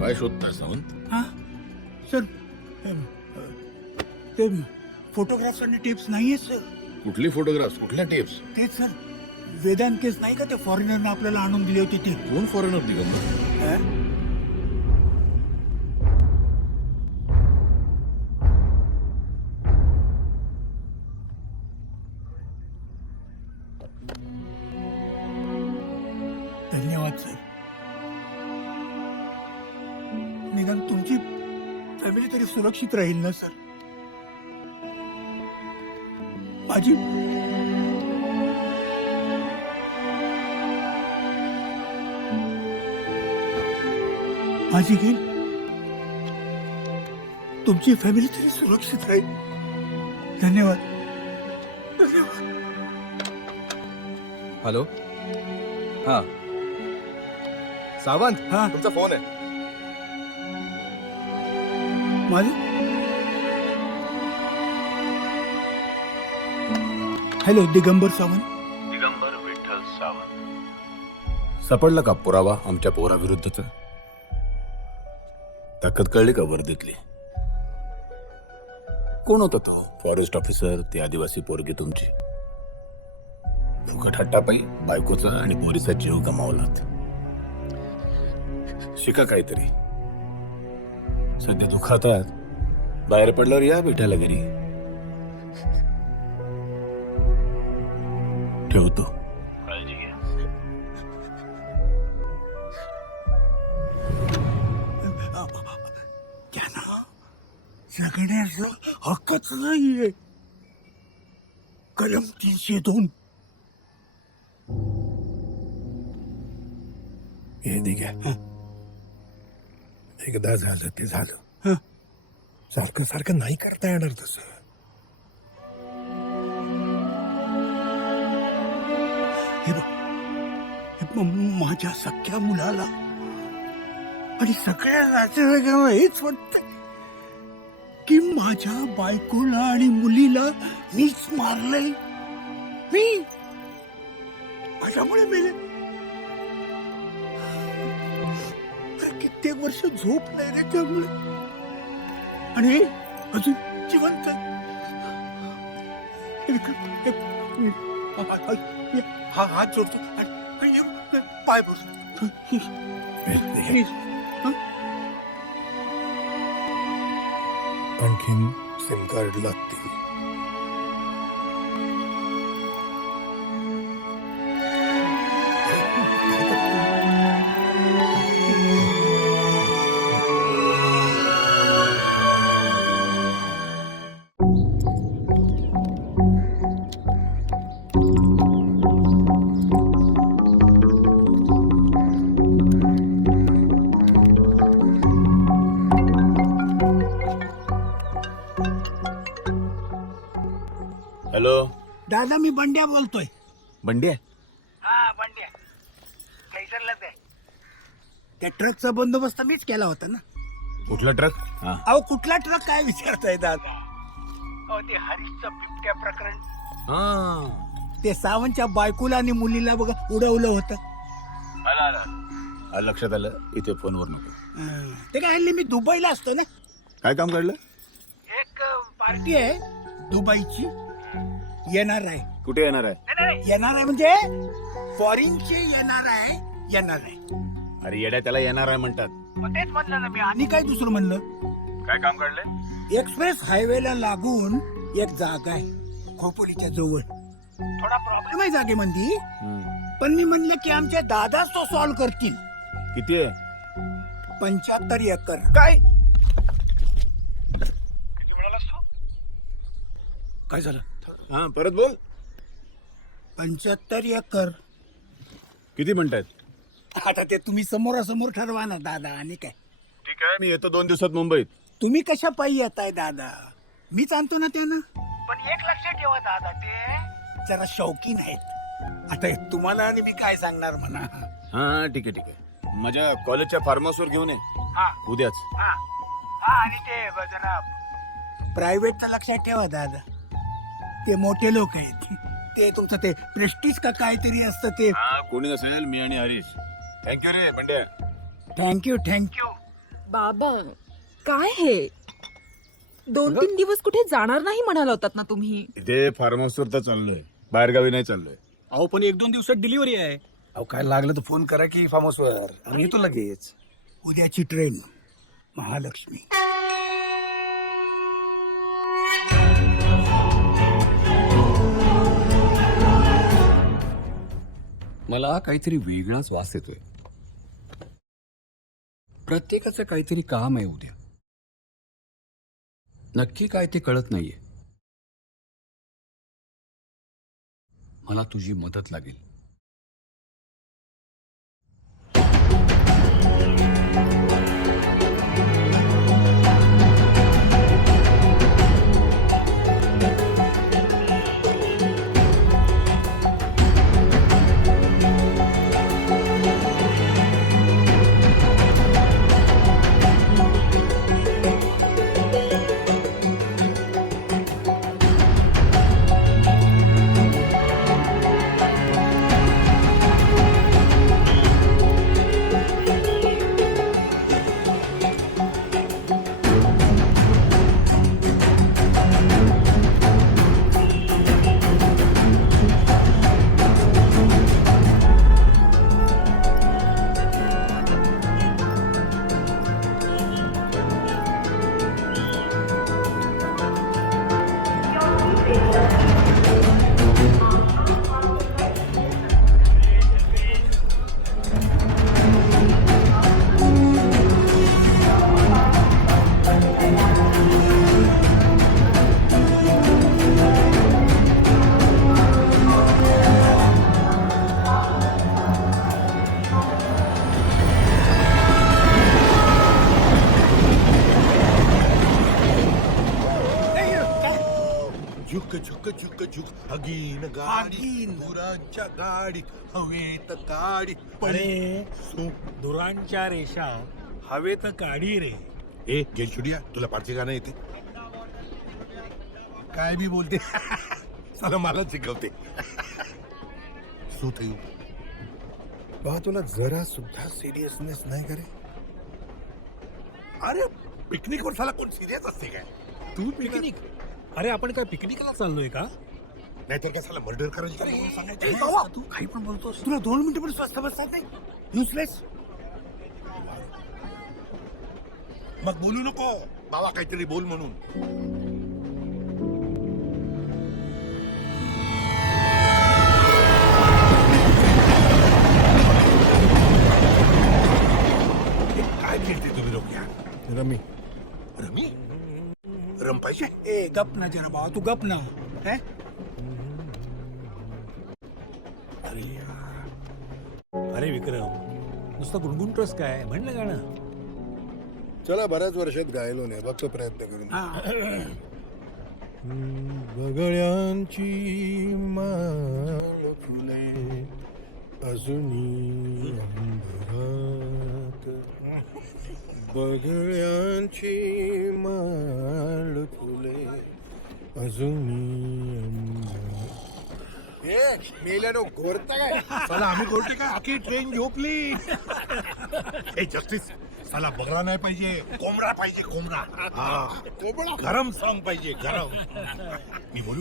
काय शोधताय सावंत? हां सर, ते फोटोग्राफ्स आणि टिप्स नाही आहेत सर. कुठली फोटोग्राफ्स, कुठल्या टिप्स? तेच सर, वेदांत केस नाही का, ते फॉरेनरनं आपल्याला आणून दिली होती ती. कोण फॉरेनर दिगंबर? हं? धन्यवाद सर. निदान तुमची फॅमिली तरी सुरक्षित राहील ना सर. माझी माझी घेईल, तुमची फॅमिली तरी सुरक्षित राहील. धन्यवाद. धन्यवाद. हॅलो. हां सावंत, हां, तुमचा फोन आहे. माझं हॅलो, दिगंबर सावंत. दिगंबर विठ्ठल सावंत. सापडला का पुरावा आमच्या पोराविरुद्धचा? ताकद कळली का वर्दीतली? कोण होता तो? फॉरेस्ट ऑफिसर, ती आदिवासी पोरगी तुमची? फुकटहट्टापायी बायकोचा आणि पोरीचा जीव गमावलात. शिका काहीतरी. सध्या दुखातात, बाहेर पडल्यावर या भेटायला घरी. ठेवतो. काळजी घ्या. त्यांना जगण्याचा हक्कच नाहीये. कलम 302. हे ठीक आहे. एकदा झालं ते झालं. सारखं सारखं नाही करता येणार तसं. हे बघ, माझ्या सख्या मुलाला आणि सगळ्या नातेवाईकांना हेच वाटतं की माझ्या बायकोला आणि मुलीला मीच मारलंय. मी माझ्यामुळे मेले. कित्येक वर्ष झोप नाही रे त्यामुळे, आणि हे अजून जिवंत आहे. हा हात जोडतो आणि पाय बसतो. आणखीन सिम कार्ड लागतील. हॅलो दादा मी बंड्या बोलतोय. बंड्या हा बंड्या कैसरलाच आहे. त्या ट्रकचा बंदोबस्त मीच केला होता ना. कुठला ट्रक? हा अहो कुठला ट्रक काय विचारताय दादा? अहो ते हरीशचं बिबट्या प्रकरण, ते सावंतच्या बायकोला आणि मुलीला बघा उडवलं होतं. लक्षात आलं. इथे फोनवर नको. ते काय हल्ली मी दुबईला असतो ना. काय काम काढलं? एक पार्टी आहे दुबईची, येणार आहे. कुठे येणार आहे? येणार आहे म्हणजे फॉरेनची येणार आहे. अरे येड्या, त्याला येणार आहे म्हणतात. मग तेच म्हणलं ना मी. आणि काय दुसरं म्हणलं? काय काम काढलंय? एक्सप्रेस हायवेला लागून एक जागा आहे खोपोलीच्या जवळ. थोडा प्रॉब्लेम आहे जागेमध्ये, पण मी म्हणलं की आमच्या दादाच तो सॉल्व्ह करतील. किती आहे? 75 एकर. काय काय झालं? हा परत बोल. 75 एकर. किती म्हणतायत? आता ते तुम्ही समोरासमोर ठरवा ना दादा. आणि काय? ठीक आहे, मी येतो 2 दिवसात मुंबईत. तुम्ही कशा पायी येताय दादा? मीच आणतो ना त्यानं. पण एक लक्षात ठेवा दादा, ते जरा शौकीन आहेत. आता हे तुम्हाला आणि मी काय सांगणार म्हणा. हा ठीक आहे ठीक आहे. माझ्या कॉलेजच्या फार्म हाऊसवर घेऊन ये उद्याच. आणि ते जरा प्रायव्हेटचं लक्षात ठेवा दादा. ते मोठे लोक आहेत. ते तुमचं ते प्रेस्टिज का काहीतरी असतं ते. कोणी नसेल, मी आणि हरीश. थँक्यू रे बंड्या. थँक्यू. बाबा काय हे 2-3 दिवस कुठे जाणार नाही म्हणाला होतात ना तुम्ही. इथे फार्म हाऊसवर तर चाललोय, बाहेरगावी नाही चाललोय. अहो पण 1-2 दिवसात डिलिव्हरी आहे. अहो काय लागलं तर फोन करा की फार्म हाऊसवर, आम्ही येतो लगेच. उद्याची ट्रेन महालक्ष्मी. मला काहीतरी वेगळाच वास येतोय. प्रत्येकाचं काहीतरी काम आहे उद्या. नक्की काय ते कळत नाहीये. मला तुझी मदत लागेल. झुक झुक झुक झुक हगीन गाडी धुरांच्या गाडी हवेत गाडी अरे दुरांच्या रेषा हवेत काढी रे. ए जयशुडिया, तुला पाठचे गाणं येते? काय बी बोलते. चला मला शिकवते. सुत बा, तुला जरा सुद्धा सिरियसनेस नाही करे. अरे पिकनिकवर झाला कोण सिरियस असते काय? तू पिकनिक? अरे आपण काय पिकनिकला चाललोय का? नाहीतर काय झालं मर्डर करायचं सांगायचं. तू काही पण बोलतोस. तुला 2 मिनिटं पण स्वस्त बसतात नाही. युजलेस. मग बोलू नको बाबा, काहीतरी बोल म्हणून. काय खेळते तुम्ही लोक यार? Rummy rummy रंपायचे. ए गप ना जरा बाबा, तू गप ना. अरे विक्रम, नुसतं गुणगुणतोस काय? म्हणलं गाणं. चला, बऱ्याच वर्षात गायलो नाही, बघतो प्रयत्न करून. बगळ्यांची माळ फुले अजूनी अंबरात, बगळ्यांची माळ फुले अजूनी अंबरात. मेल्यानो घोरता काय? चला आम्ही गोष्टी काय आखी ट्रेन झोपली. हे जस्टिस चला बगळा नाही पाहिजे, कोंबडा पाहिजे, कोंबडा. कोंबडा गरम सॉंग पाहिजे, गरम. मी बोलू?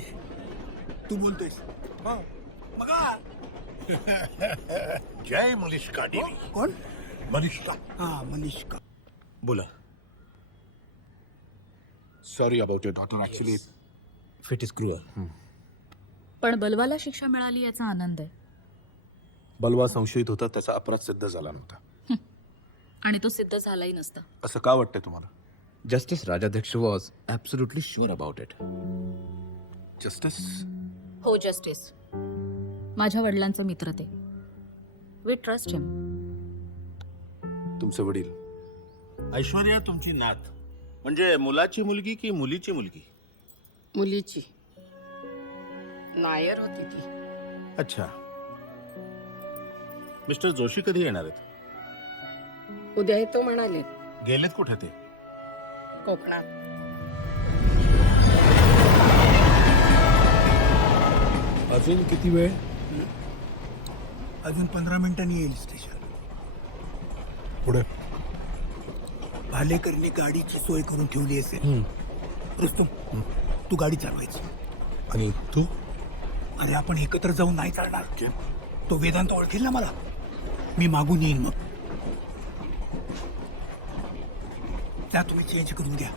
तू बोलतोयस बघा जय मलिष्का देवी. कोण? मलिष्का. हा मनीषका. बोला. Sorry about your daughter. Actually fit is cruel. पण बलवाला शिक्षा मिळाली याचा आनंद आहे. बलवा संशयित होता, त्याचा अपराध सिद्ध झाला नव्हता. आणि तो सिद्ध झालाही नसता. असं का वाटतंय तुम्हाला? Justice Rajadhyaksha was absolutely sure about it. Justice हो जस्टिस, माझ्या वडिलांचा मित्र ते. वी ट्रस्ट हिम. तुमचे वडील? ऐश्वर्या तुमची नात म्हणजे मुलाची मुलगी की मुलीची मुलगी? मुलीची नायर होती ती. अच्छा. मिस्टर जोशी कधी येणार आहेत? उद्या येतो म्हणाले. गेलेत कुठे ते? कोकणात. अजून किती वेळ? अजून 15 मिनिटांनी येईल स्टेशन. पुढे भालेकरने गाडीची सोय करून ठेवली असेल. रुस्तम, तू गाडी चालवायची. आणि तू? अरे आपण एकत्र जाऊन नाही चालणार. तो वेदांत ओळखेल ना मला. मी मागून येईन मग. त्या तुम्ही चेंज करून घ्या.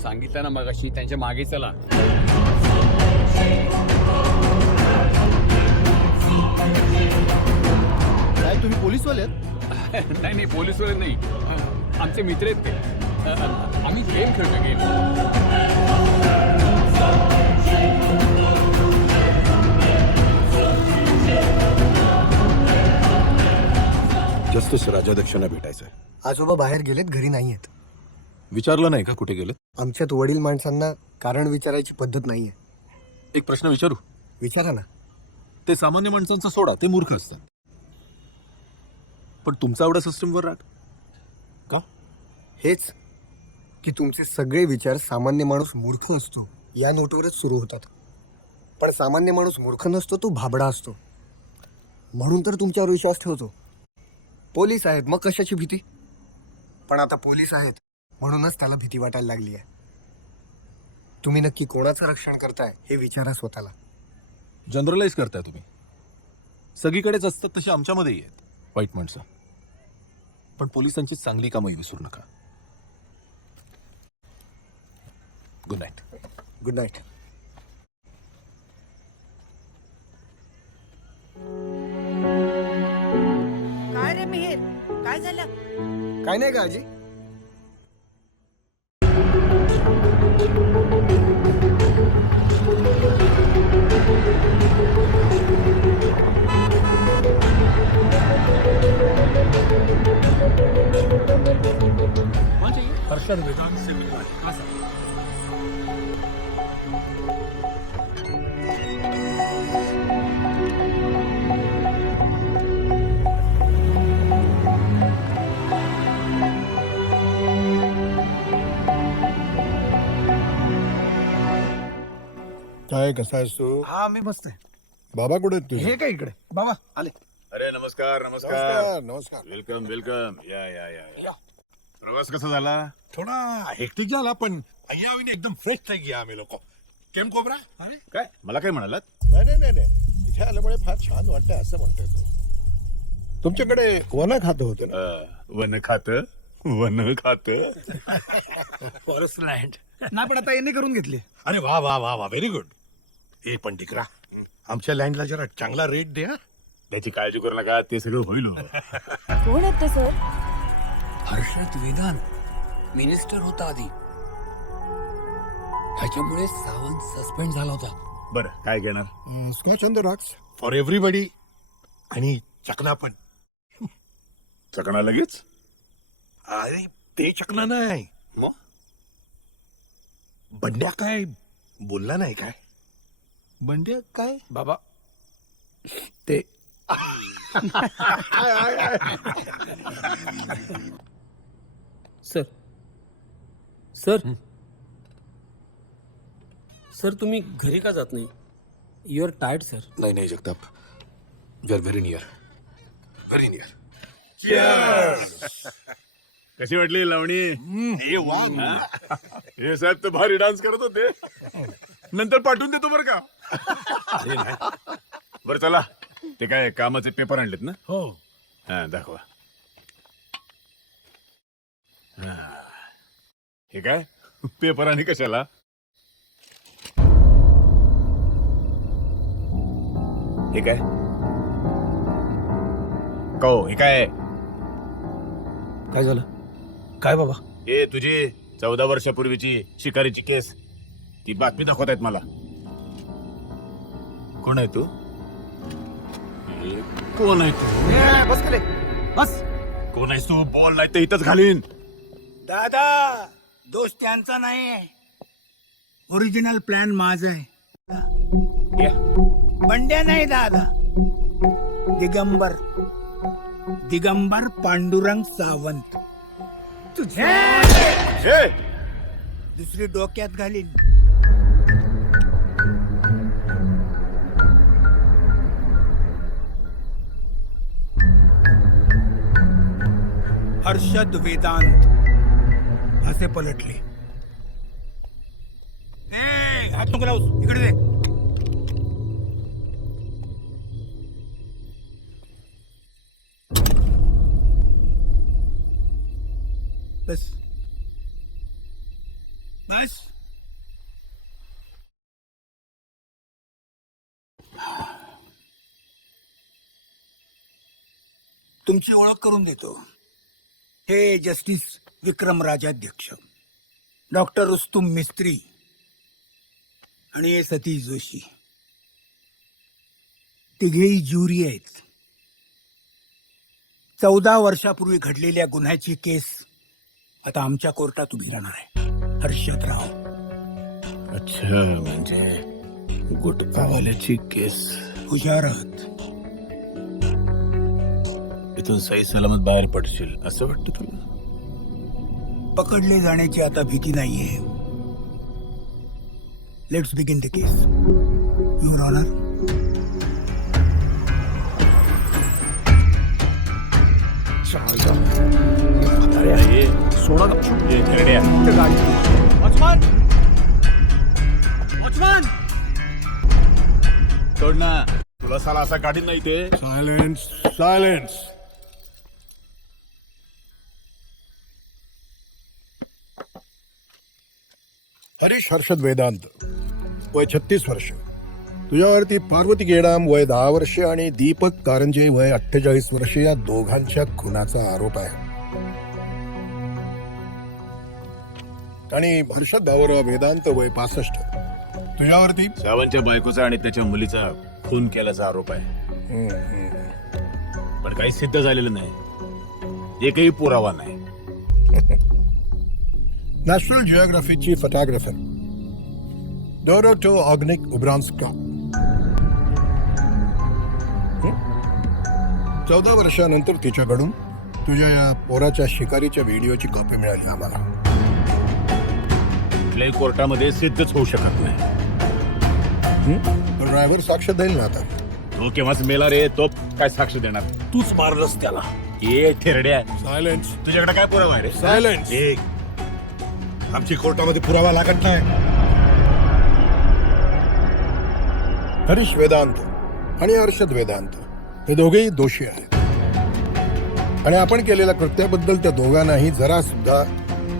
सांगितलं ना मगाशी, त्यांच्या मागे चला. काय तुम्ही पोलीसवाले आहेत? नाही नाही, पोलीसवाले नाही, आमचे मित्र आहेत ते. आम्ही गेम खेळतो, गेम. जस्टिस राजाध्यक्षांना भेटायचंय. आजोबा बाहेर गेलेत, घरी नाही आहेत. विचारलं नाही का कुठे गेलं? आमच्यात वडील माणसांना कारण विचारायची पद्धत नाहीये. एक प्रश्न विचारू? विचारा ना. ते सामान्य माणसांचा सोडा, ते मूर्ख असतात. पण तुमचा एवढा सिस्टमवर राग का? हेच की तुमचे सगळे विचार सामान्य माणूस मूर्ख असतो या नोटवरच सुरू होतात. पण सामान्य माणूस मूर्ख नसतो, तो भाबडा असतो. म्हणून तर तुमच्यावर विश्वास ठेवतो. पोलीस आहेत, मग कशाची भीती? पण आता पोलीस आहेत म्हणूनच त्याला भीती वाटायला लागली आहे. तुम्ही नक्की कोणाचं रक्षण करताय हे विचारा स्वतःला. जनरलाइज करताय तुम्ही. सगळीकडेच असतात तसे आमच्यामध्येही आहेत वाईट माणसं. पण पोलिसांची चांगली कामं विसरू नका. Good night. Good night. काय झालं? काय नाही का आजी? हर्षद वेदांत से मिलना है। हाँ सर। काय कसा आहेस तू? हा मी मस्त आहे. बाबा कुठे आहेत तुझे? हे काय इकडे बाबा आले. अरे नमस्कार नमस्कार नमस्कार. वेलकम वेलकम या प्रवास कसा झाला? थोडा हेक्टिक झाला पण अय्यावीने एकदम फ्रेश नाही गया आम्ही लोक. केम कोबरा? अरे काय मला काय म्हणालात? नाही इथे आल्यामुळे फार छान वाटतंय असं म्हणतोय तो. तुमच्याकडे वन खातं होतं ना? वन खात फॉरेस्ट लँड. नाही पण आता यांनी करून घेतले. अरे वा वा वा वा व्हेरी गुड. ए पण टिकरा आमच्या लँडला जरा चांगला रेट दे. त्याची काळजी करू नका, ते सगळं होईल हो. कोण आहेत ते सर? हर्षद वेदांत मिनिस्टर होता आधी, त्याच्यामुळे सावंत सस्पेंड झाला होता. बरं काय घेणार? Scotch on the rocks for everybody. आणि चकना पण. चकणा लगेच? अरे ते चकना नाही मग? बंड्या काय बोलला नाही काय? बंड्या काय बाबा ते सर सर तुम्ही घरी का जात नाही? You are tired sir. नाही Jagtap, you are very near. कशी वाटली लावणी? हे साहेब तर भारी डान्स करत होते. नंतर पाठवून देतो बरं का. बरं चला, ते काय कामाचे पेपर आणलेत ना? हो. हा दाखवा. हा. हे काय पेपर आणि कशाला? हे काय कहो? हे काय काय झालं? काय बाबा? हे तुझी 14 वर्षापूर्वीची शिकारीची केस, ती बातमी दाखवत आहेत मला. कोण आहे तू? कोण आहे तू? बस केले बस. कोण आहे तू? बॉल नाही तर इथंच घालीन. दादा दोष त्यांचा नाही, ओरिजिनल प्लॅन माझा आहे. बंड्या नाही दादा, दिगंबर पांडुरंग सावंत. तुझे हे! दुसरी डोक्यात घालीन. हर्षद वेदांत असे पलटले. हात नको लावूस, इकडे दे. बस बस. तुमची ओळख करून देतो. हे जस्टिस विक्रम राजाध्यक्ष, डॉक्टर रुस्तुम मिस्त्री आणि सतीश जोशी, तिघेही ज्युरी आहेत. 14 वर्षापूर्वी घडलेल्या गुन्ह्याची केस आता आमच्या कोर्टात उभी राहणार आहे. हर्षदराव. अच्छा, म्हणजे गुटखावाल्याची केस. हुशार आहात. इथून सही सलामत बाहेर पडशील असं वाटतं तुला? पकडले जाण्याची आता भीती नाहीये. Let's begin the case. Your honour. सोडा सोड ना, तुला साला असा काढीन नाही ते. Silence silence. हरीश हर्षद वेदांत, वय 36 वर्ष, तुझ्यावरती पार्वती गेडाम वय 10 वर्ष आणि दीपक कारंजे वय 48 वर्ष या दोघांच्या खुनाचा आरोप आहे. आणि हर्षद भाऊराव वेदांत वय 65 तुझ्यावरती सावंतच्या बायकोचा आणि त्याच्या मुलीचा खून केल्याचा आरोप आहे. पण काही सिद्ध झालेलं नाही. एकही पुरावा नाही. नॅशनल जिओग्राफीची फोटोग्राफर डोरोटो ऑग्निक उब्रान्स्का 14 वर्षानंतर तिच्याकडून तुझ्या या पोराच्या शिकारीच्या व्हिडिओची कॉपी मिळाली आम्हाला. कुठल्याही कोर्टामध्ये सिद्धच होऊ शकत नाही. ड्रायव्हर साक्ष देईल ना आता. तो केव्हाच मेला रे. तो काय साक्ष देणार. तूच मारलंस त्याला. ये ठेरड्या. सायलेन्स. तुझ्याकडे काय पुरावा आहे रे. सायलेन्स. आमची कोर्टामध्ये पुरावा लागत नाही. हरीश वेदांत आणि हर्षद वेदांत हे दोघेही दोषी आहेत. आणि आपण केलेल्या कृत्याबद्दल त्या दोघांनाही जरा सुद्धा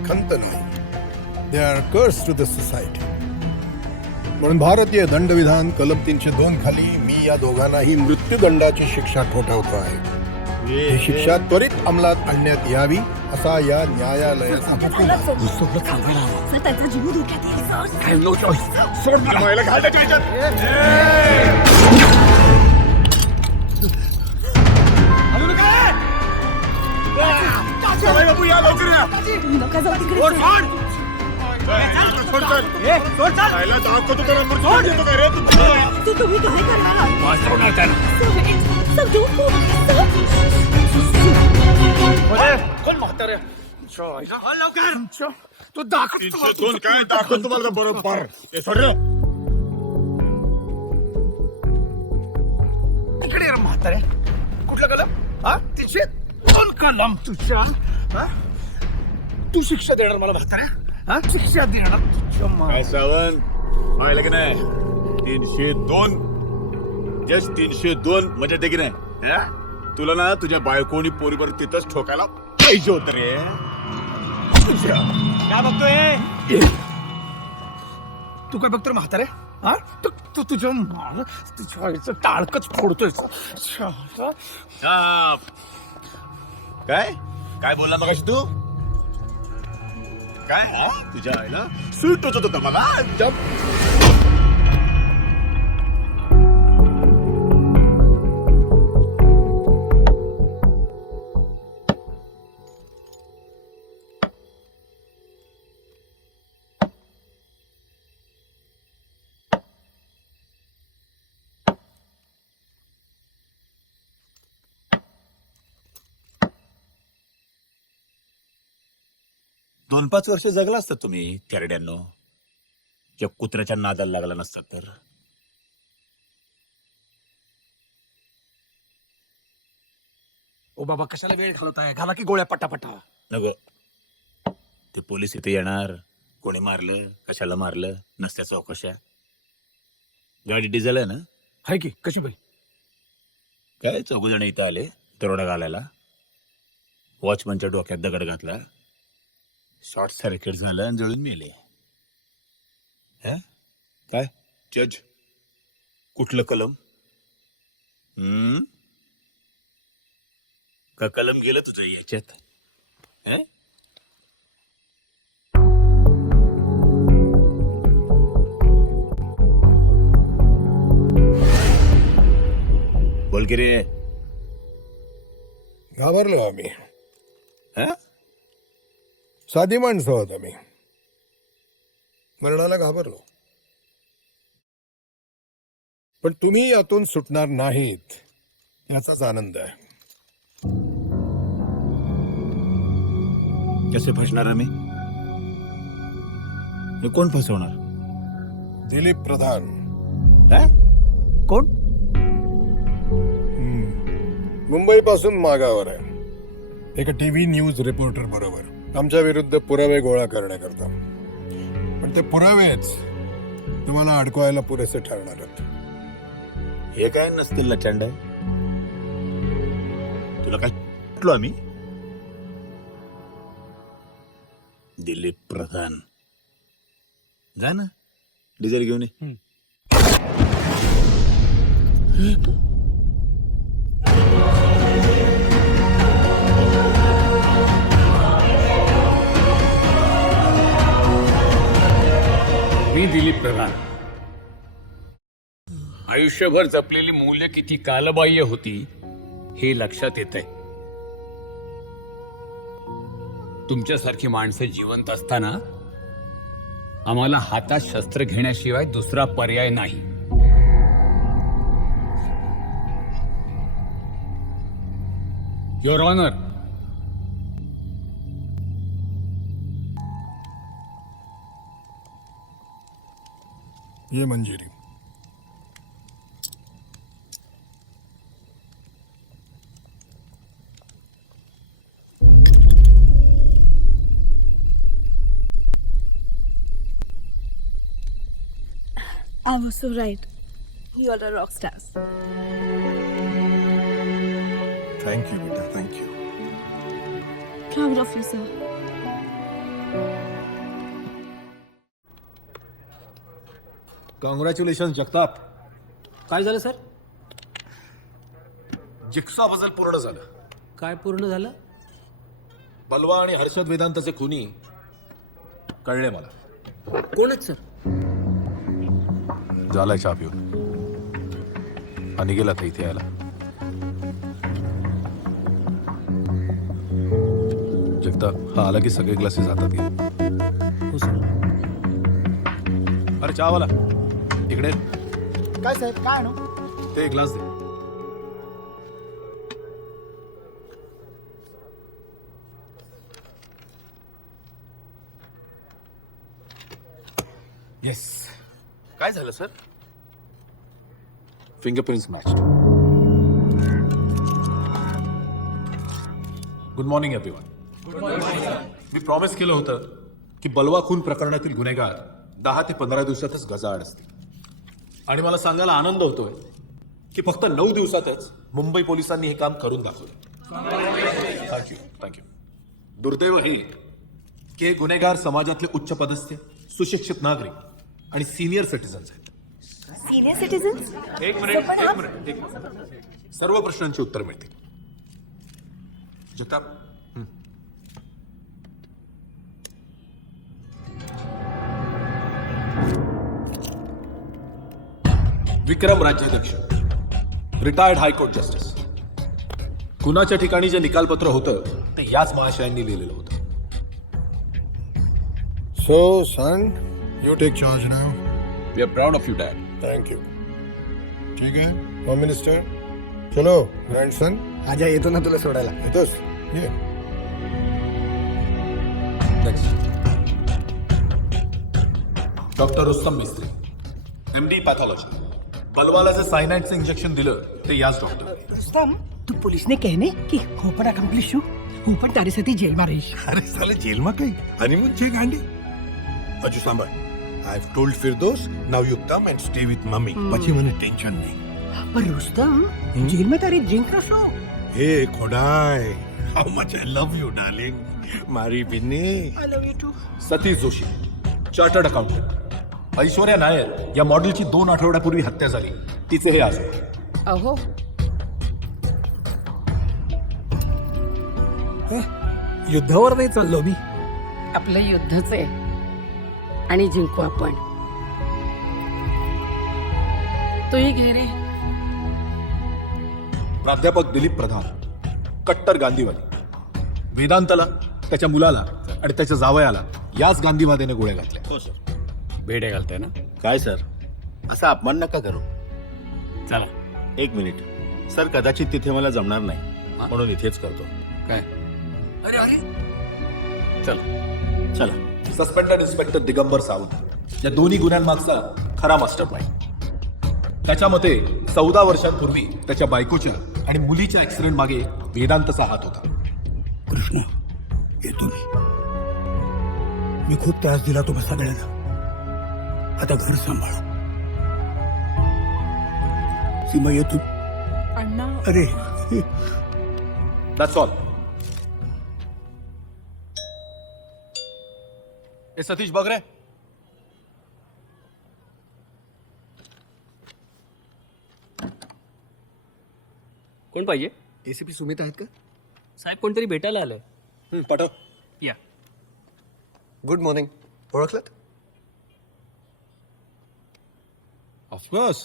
खंत नाही. दे आर कर्स टू द सोसायटी. म्हणून भारतीय दंडविधान कलम 302 खाली मी या दोघांनाही मृत्यूदंडाची शिक्षा ठोठावतो आहे. ही शिक्षा त्वरित अंमलात आणण्यात यावी असा या न्यायालयाचा हुकूम आहे. त्याचा जीव धोक्यात येईल नका जाऊ तिकडे. तू तुम्ही काय करणार आहात? कोण म्हातारे तू दाखव. 302 काय दाखवतो तुम्हाला बरोबर. ते सोड रे. इकडे ये रे म्हातारे. कुठलं कलम? हा 302 कलम तुझ्या. हा? तू शिक्षा देणार मला म्हातारे. हा शिक्षा देणार तुझ्या काय सावंत पाहिलं की नाही. 302 जस्ट 302 म्हणजे ते की नाही. हा? तुला ना तुझ्या बायकोनी पोरीवर तिथंच ठोकायला पाहिजे होत रे. काय बघतोय. तू काय बघतोय म्हातारे. हा तू तुझ्या तुझ्या टाळकच फोडतोय. काय काय बोलला मगाशी तू. काय हा? तुझ्या आईला स्वीट होत होतं मला. दोन 5 वर्ष जगला असतात तुम्ही तेरड्यांनो. ज्या कुत्र्याच्या नादाला लागला नसतात तर. ओ बाबा कशाला वेळ घालवताय. घाला की गोळ्या पटापटा. नको. ते पोलीस इथे येणार. कोणी मारलं कशाला मारलं नसत्या चौकशा. गाडी डिझेल आहे ना. हाय की कशी बाई. काय 4 जण इथं आले दरोडा घालायला. वॉचमनच्या डोक्यात दगड घातला. शॉर्ट सर्किट झालं आणि जळून मेले. काय जज कुठलं कलम. का कलम गेलं तुझं याच्यात. बोल की रे. घाबरलो आम्ही. साधी माणसं आहोत आम्ही. मरणाला घाबरलो. पण तुम्ही यातून सुटणार नाहीत याचाच आनंद आहे. कसे फसणार आम्ही. कोण फसवणार. दिलीप प्रधान. कोण. मुंबई पासून मागावर आहे. एका टीव्ही न्यूज रिपोर्टर बरोबर आमच्या विरुद्ध पुरावे गोळा करण्याकरता. पण ते पुरावेच तुम्हाला अडकवायला पुरेसे ठरणार आहेत. हे काय नसतील लचंड. तुला काय म्हटलो आम्ही. दिलीप प्रधान जा ना डिझेल घेऊन ये. मी दिलीप प्रधान. आयुष्यभर जपलेली मूल्य किती कालबाह्य होती हे लक्षात येत आहे. तुमच्यासारखी माणसं जिवंत असताना आम्हाला हातात शस्त्र घेण्याशिवाय दुसरा पर्याय नाही. युअर ऑनर, ये Manjiri. I was so right. You are a rock stars. Thank you बेटा, thank you. Proud of you, sir. Congratulation Jagtap. काय झालं सर? जिक्सा पझल पूर्ण झालं. काय पूर्ण झालं? बलवा आणि हर्षद वेदांतचे खुनी कळले मला. कोण आहेत सर? झालाय चहा पिऊन आणि गेला तर इथे यायला. जगताप हा आला की सगळे ग्लासेस हातात घे. हो सर. अरे चहावाला इकडे. काय साहेब, काय आणू? ते एक ग्लास दे. येस. काय झालं सर? Fingerprints match. Good morning everyone. मी प्रॉमिस केलं होतं की बलवा खून प्रकरणातील गुन्हेगार 10 ते 15 दिवसातच गजाआड असतील. आणि मला सांगायला आनंद होतोय की फक्त 9 दिवसातच मुंबई पोलिसांनी हे काम करून दाखवलं. Thank you, thank you. दुर्दैव हे की हे गुन्हेगार समाजातले उच्च पदस्थ, सुशिक्षित नागरिक आणि सिनियर सिटीजन्स आहेत. Senior citizens? एक मिनिट. सर्व प्रश्नांची उत्तर मिळतील. जगताप. विक्रम राज्याध्यक्ष, रिटायर्ड हायकोर्ट जस्टिस. कुणाच्या ठिकाणी जे निकालपत्र होतं ते याच महाशयांनी लिहिलेलं होतं. So, son, you take charge now. We are proud of you dad. Thank you. ठीक आहे, होम मिनिस्टर. चलो ग्रँडसन. आजा येतो ना तुला सोडायला. येतोस? ये. डॉक्टर रुस्तम मिस्त्री, MD पॅथॉलॉजी. बलवाला जे सायनाइडचं इंजेक्शन दिलं ते याच डॉक्टर. रुस्तम, तू पुलिस ने कहने कि हो पण अकम्प्लिश हूँ, हूँ पण तारे साथी जेल में रहीश. अरे साले जेलમાં કઈ હનીમૂન છે ગાંડી. હજુ સાંભળ. I have told Firdos, now you come and stay with mummy. પછી મને ટેન્શન નહીં. पर रुस्तम, जेल में तारी ड्रिंक ना शो. હે ખોડાય, how much I love you darling. મારી Binny. I love you too. Satish Joshi, chartered accountant. Aishwarya Nair या मॉडेलची 2 आठवड्यापूर्वी हत्या झाली. तिचे हे आजोबा. अहो, युद्धावर नाही चाललो मी. आपलं युद्धच आहे आणि जिंकू आपण. तूही घे रे. प्राध्यापक दिलीप प्रधान, कट्टर गांधीवादी. वेदांतला, त्याच्या मुलाला आणि त्याच्या जावयाला याच गांधीवाद्याने गोळ्या घातल्या. हो सर. भेडे घालताय ना? काय सर, असा अपमान नका करू. चला. एक मिनिट सर, कदाचित तिथे मला जमणार नाही म्हणून इथेच करतो. काय? अरे अरे, चला. चला. सस्पेंडेड इन्स्पेक्टर दिगंबर सावंत या दोन्ही गुन्ह्यांमागचा खरा मास्टर माइंड. त्याच्या मते 14 वर्षांपूर्वी त्याच्या बायकोच्या आणि मुलीच्या ऍक्सिडेंट मागे वेदांतचा हात होता. कृष्ण, येतो मी. मी खूप त्रास दिला तुम्हा सगळ्यांना. आता घर सांभाळा. सीमा येतो. अण्णा. अरे दॅट्स ऑल. ए सतीश बघ रे. कोण पाहिजे? एसीपी सुमित आहेत का? साहेब कोणतरी भेटायला आलंय. पाठव. या. Good morning. ओळखलं? Of course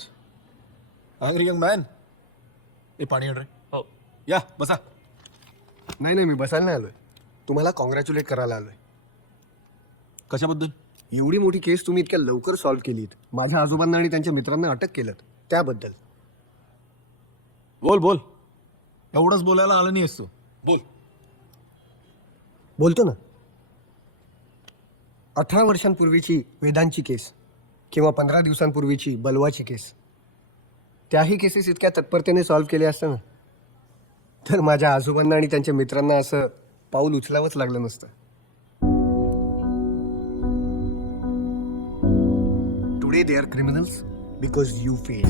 hungry young man. ए पाणी आण रे. हो. या बसा. नाही मी बसायला नाही आलोय. तुम्हाला कॉंग्रॅच्युलेट करायला आलोय. कशाबद्दल? एवढी मोठी केस तुम्ही इतक्या लवकर सॉल्व्ह केलीत. माझ्या आजोबांना आणि त्यांच्या मित्रांना अटक केलं त्याबद्दल. बोल बोल. एवढंच बोलायला आलं नाही असतो. बोल. बोलतो ना. 18 वर्षांपूर्वीची वेदांची केस किंवा 15 दिवसांपूर्वीची बलवाची केस, त्याही केसेस इतक्या तत्परतेने सॉल्व्ह केल्या असतं ना तर माझ्या आजोबांना आणि त्यांच्या मित्रांना असं पाऊल उचलावंच लागलं नसतं. Today they are criminals because you fail.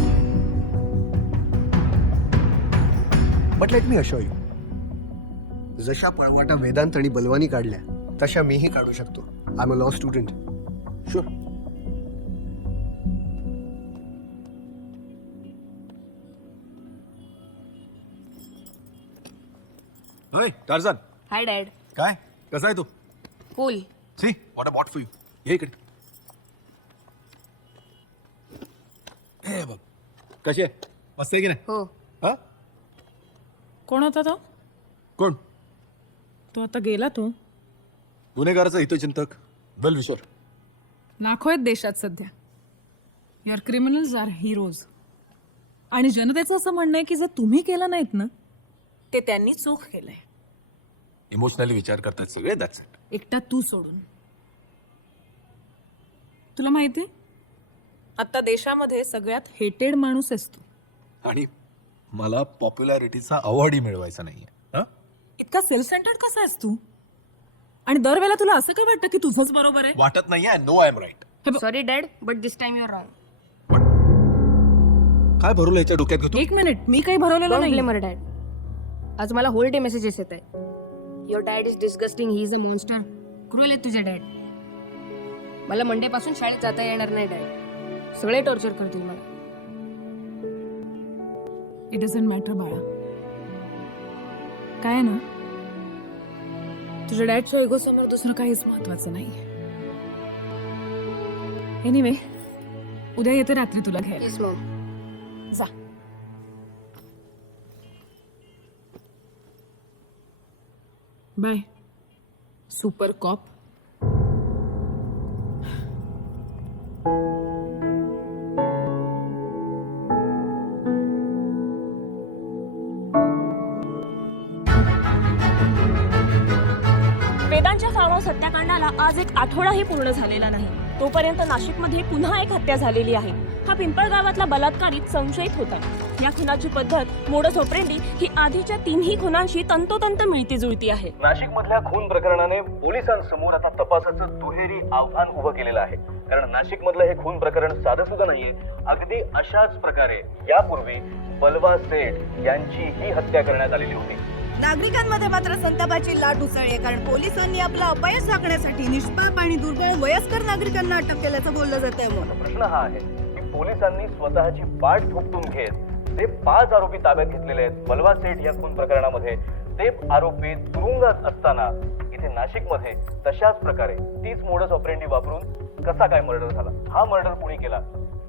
But let me ashore you, जशा पळवाटा वेदांत आणि बलवानी काढल्या तशा मीही काढू शकतो. I am a law student. Sure. Hi Tarzan. Hi dad. काय कसा आहे तू? Cool. See what a bought for you. ये इकडे. ए बघ कशी आहे? मस्त आहे की नाही? हो. हा? कोण होता तो? कोण? तो आता गेला. तो गुन्हेगाराचा हितचिंतक वेल विशर. लाखो आहेत देशात सध्या. Your criminals are heroes. आणि जनतेचं असं म्हणणं आहे की जे तुम्ही केलं नाहीत ना ते त्यांनी चूक केलंय. इमोशनली विचार करतात सगळे. That's it. एकटा तू सोडून. तुला माहिती आता देशामध्ये सगळ्यात हेटेड माणूस आहेस तू. आणि मला पॉप्युलॅरिटीचा अवॉर्डही मिळवायचा नाहीये. हा? इतका सेल्फ सेंटर्ड कसा आहेस तू? आणि दरवेळेला तुला असं काय वाटतं की तुझंच बरोबर आहे? वाटत नाहीये. No I am right. Sorry dad but this time your wrong. काय भरवलं याच्या डोक्यात घेतो? एक मिनिट, मी काही भरवलेलं नाही. मर डॅड, आज मला होल डे मेसेजेस येत आहे. Your dad is disgusting, he is a monster. Cruel आहे तुझे डॅड. मला मंडे पासून शाळेत जाता येणार नाही डॅड. सगळे टॉर्चर करतील मला. इट डझंट मॅटर बाळा. काय आहे ना, तुझ्या डॅडच्या इगो समोर दुसरं काहीच महत्वाचं नाही. एनिवे, उद्या येते रात्री तुला घ्यायला. Yes mom. जा. Bye super cop. वेदांच्या फार्म हाऊस हत्याकांडाला आज एक आठवडाही पूर्ण झालेला नाही. तोपर्यंत नाशिकमध्ये पुन्हा एक हत्या झालेली आहे. हा पिंपळ गावातला बलात्कारित संशयित होता. या खुनाची पद्धत मोडस ऑपरेंडी ही आधीच्या 3ही खुनांशी तंतोतंत मिळती जुळती आहे. नाशिक मधल्या खून प्रकरणाने पोलिसांसमोर आता तपासाचं दुहेरी आव्हान उभं केलेलं आहे. कारण नाशिक मधलं हे खून प्रकरण साधं सुद्धा नाहीये. अगदी अशाच प्रकारे यापूर्वी बलवा सेठ यांची ही हत्या करण्यात आलेली होती. नागरिकांमध्ये मात्र संतापाची लाट उसळली, कारण पोलिसांनी आपला अपयश झाकण्यासाठी निष्पाप आणि दुर्बळ वयस्कर नागरिकांना अटक केल्याचं बोललं जात आहे. प्रश्न हा आहे की पोलिसांनी स्वतःची पाठ थोपटून घेत जे 5 आरोपी ताब्यात घेतलेले आहेत बलवा सेठ या खून प्रकरणामध्ये, ते आरोपी तुरुंगात असताना इथे नाशिकमध्ये तशाच प्रकारे तीच मोडस ऑपरेंडी वापरून कसा काय मर्डर झाला? हा मर्डर कुणी केला?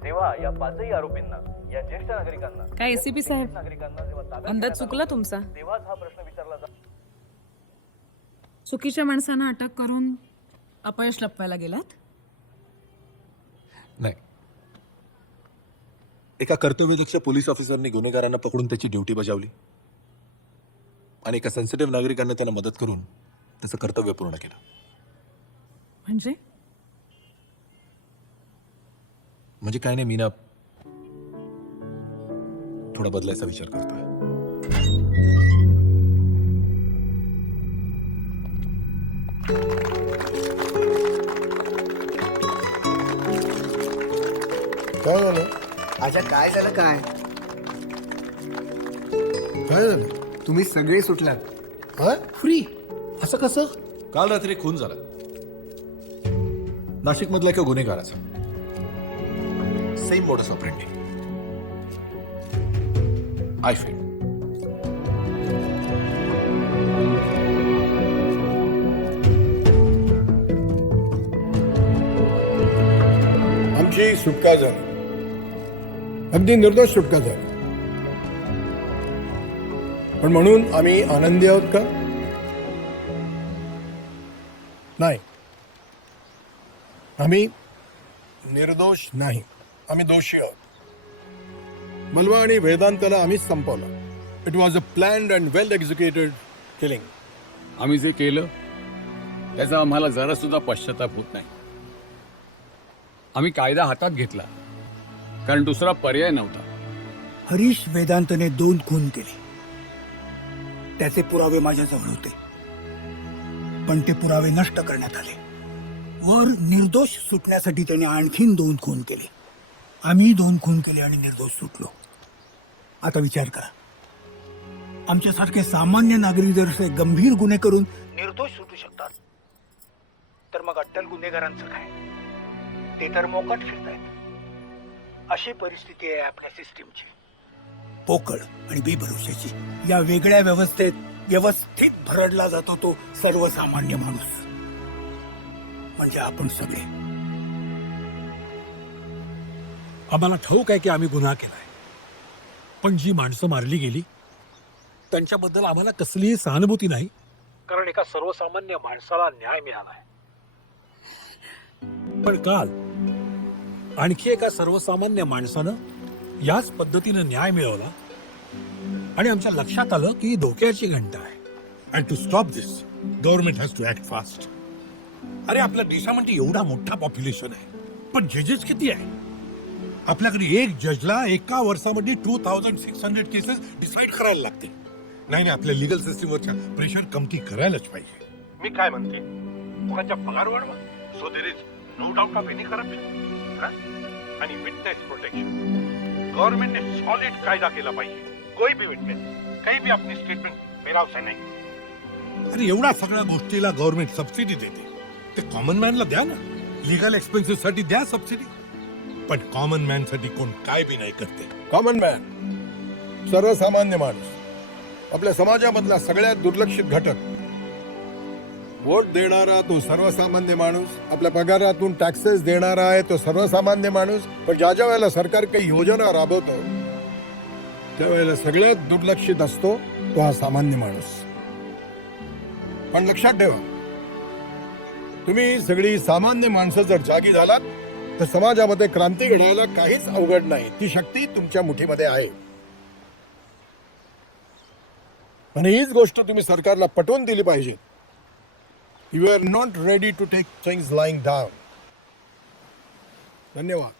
तेव्हा या 5ही आरोपींना, या ज्येष्ठ नागरिकांना, काय एसीपी साहेब, नागरिकांना जेव्हा ताब्यात अंदाज घेण्यात चुकला आला, तुमचा. तेव्हाच हा प्रश्न विचारला जातो. चुकीच्या माणसांना अटक करून अपयश लपवायला गेलात? नाही. एका कर्तव्यदक्ष पोलीस ऑफिसरने गुन्हेगारांना पकडून त्याची ड्युटी बजावली आणि एका सेन्सिटिव्ह नागरिकांना त्यांना मदत करून त्याचं कर्तव्य पूर्ण केलं. म्हणजे काय नाही, मी ना थोडा बदलायचा विचार करतोय. काय झालं? अच्छा काय झालं? काय काय झालं? तुम्ही सगळे सुटलात. हा? फ्री? असं कसं? काल रात्री खून झाला नाशिक मधल्या एका गुन्हेगाराचा. Same modus operandi. I fail. आमची सुटका झाली, अगदी निर्दोष सुटका झाली. पण म्हणून आम्ही आनंदी आहोत का? नाही. आम्ही निर्दोष नाही, आम्ही दोषी आहोत. बलवा आणि वेदांताला आम्हीच संपवलं. It was a planned and well executed killing. आम्ही जे केलं त्याचा आम्हाला जरा सुद्धा पश्चाताप होत नाही. आम्ही कायदा हातात घेतला कारण दुसरा पर्याय नव्हता. हरीश वेदांतने 2 खून केले, त्याचे पुरावे माझ्याजवळ होते, पण ते पुरावे नष्ट करण्यात आले. वर निर्दोष सुटण्यासाठी त्याने आणखीन 2 खून केले. आम्ही 2 खून केले आणि निर्दोष सुटलो. आता विचार करा, आमच्यासारखे सामान्य नागरिक जर असे गंभीर गुन्हे करून निर्दोष सुटू शकतात, तर मग अट्टल गुन्हेगारांचं काय? ते तर मोकाट फिरतायत. अशी परिस्थिती आहे आपल्या सिस्टीमची. पोकळ आणि बेभरोशाची या वेगळ्या व्यवस्थेत व्यवस्थित भरडला जातो तो सर्वसामान्य माणूस, म्हणजे आपण सगळे. आम्हाला ठाऊक आहे की आम्ही गुन्हा केलाय, पण जी माणसं मारली गेली त्यांच्याबद्दल आम्हाला कसलीही सहानुभूती नाही, कारण एका सर्वसामान्य माणसाला न्याय मिळालाय. पण काल आणखी एका सर्वसामान्य माणसानं याच पद्धतीनं न्याय मिळवला आणि आमच्या लक्षात आलं की ही धोक्याची घंटा आहे. And to stop this government has to act fast. अरे आपल्या देशामध्ये एवढा मोठा पॉप्युलेशन आहे, पण जजेस किती आहे? आपल्याकडे एक जजला एका वर्षामध्ये 2600 केसेस डिसाईड करायला लागते. नाही, आपल्या लिगल सिस्टीमवरच्या प्रेशर कमती करायलाच पाहिजे. मी काय म्हणते, कोणाच्या पगार वाढवा, so there is no doubt of any corruption. आणि विटनेस प्रोटेक्शन गव्हर्नमेंट ने सॉलिड कायदा केला पाहिजे. कोई भी विटनेस काही भी अपनी स्टेटमेंट मेरावसा नाही. अरे एवढ्या सगळ्या गोष्टीला गव्हर्नमेंट सबसिडी देते, ते कॉमन मॅनला द्या ना. लिगल एक्सपेन्सेस साठी द्या सबसिडी, पण कॉमन मॅन साठी कोण काय बी नाही करते. कॉमन मॅन, सर्वसामान्य माणूस, आपल्या समाजामधला सगळ्यात दुर्लक्षित घटक. वोट देणारा तो सर्वसामान्य माणूस, आपल्या पगारातून टॅक्सेस देणारा आहे तो सर्वसामान्य माणूस. पण ज्या वेळेला सरकार काही योजना राबवतो त्यावेळेला सगळ्यात दुर्लक्षित असतो तो हा सामान्य माणूस. पण लक्षात ठेवा, तुम्ही सगळी सामान्य माणसं जर जागी झालात तर समाजामध्ये क्रांती घडायला काहीच अवघड नाही. ती शक्ती तुमच्या मुठीमध्ये आहे. आणि हीच गोष्ट तुम्ही सरकारला पटवून दिली पाहिजे. You are not ready to take things lying down. धन्यवाद.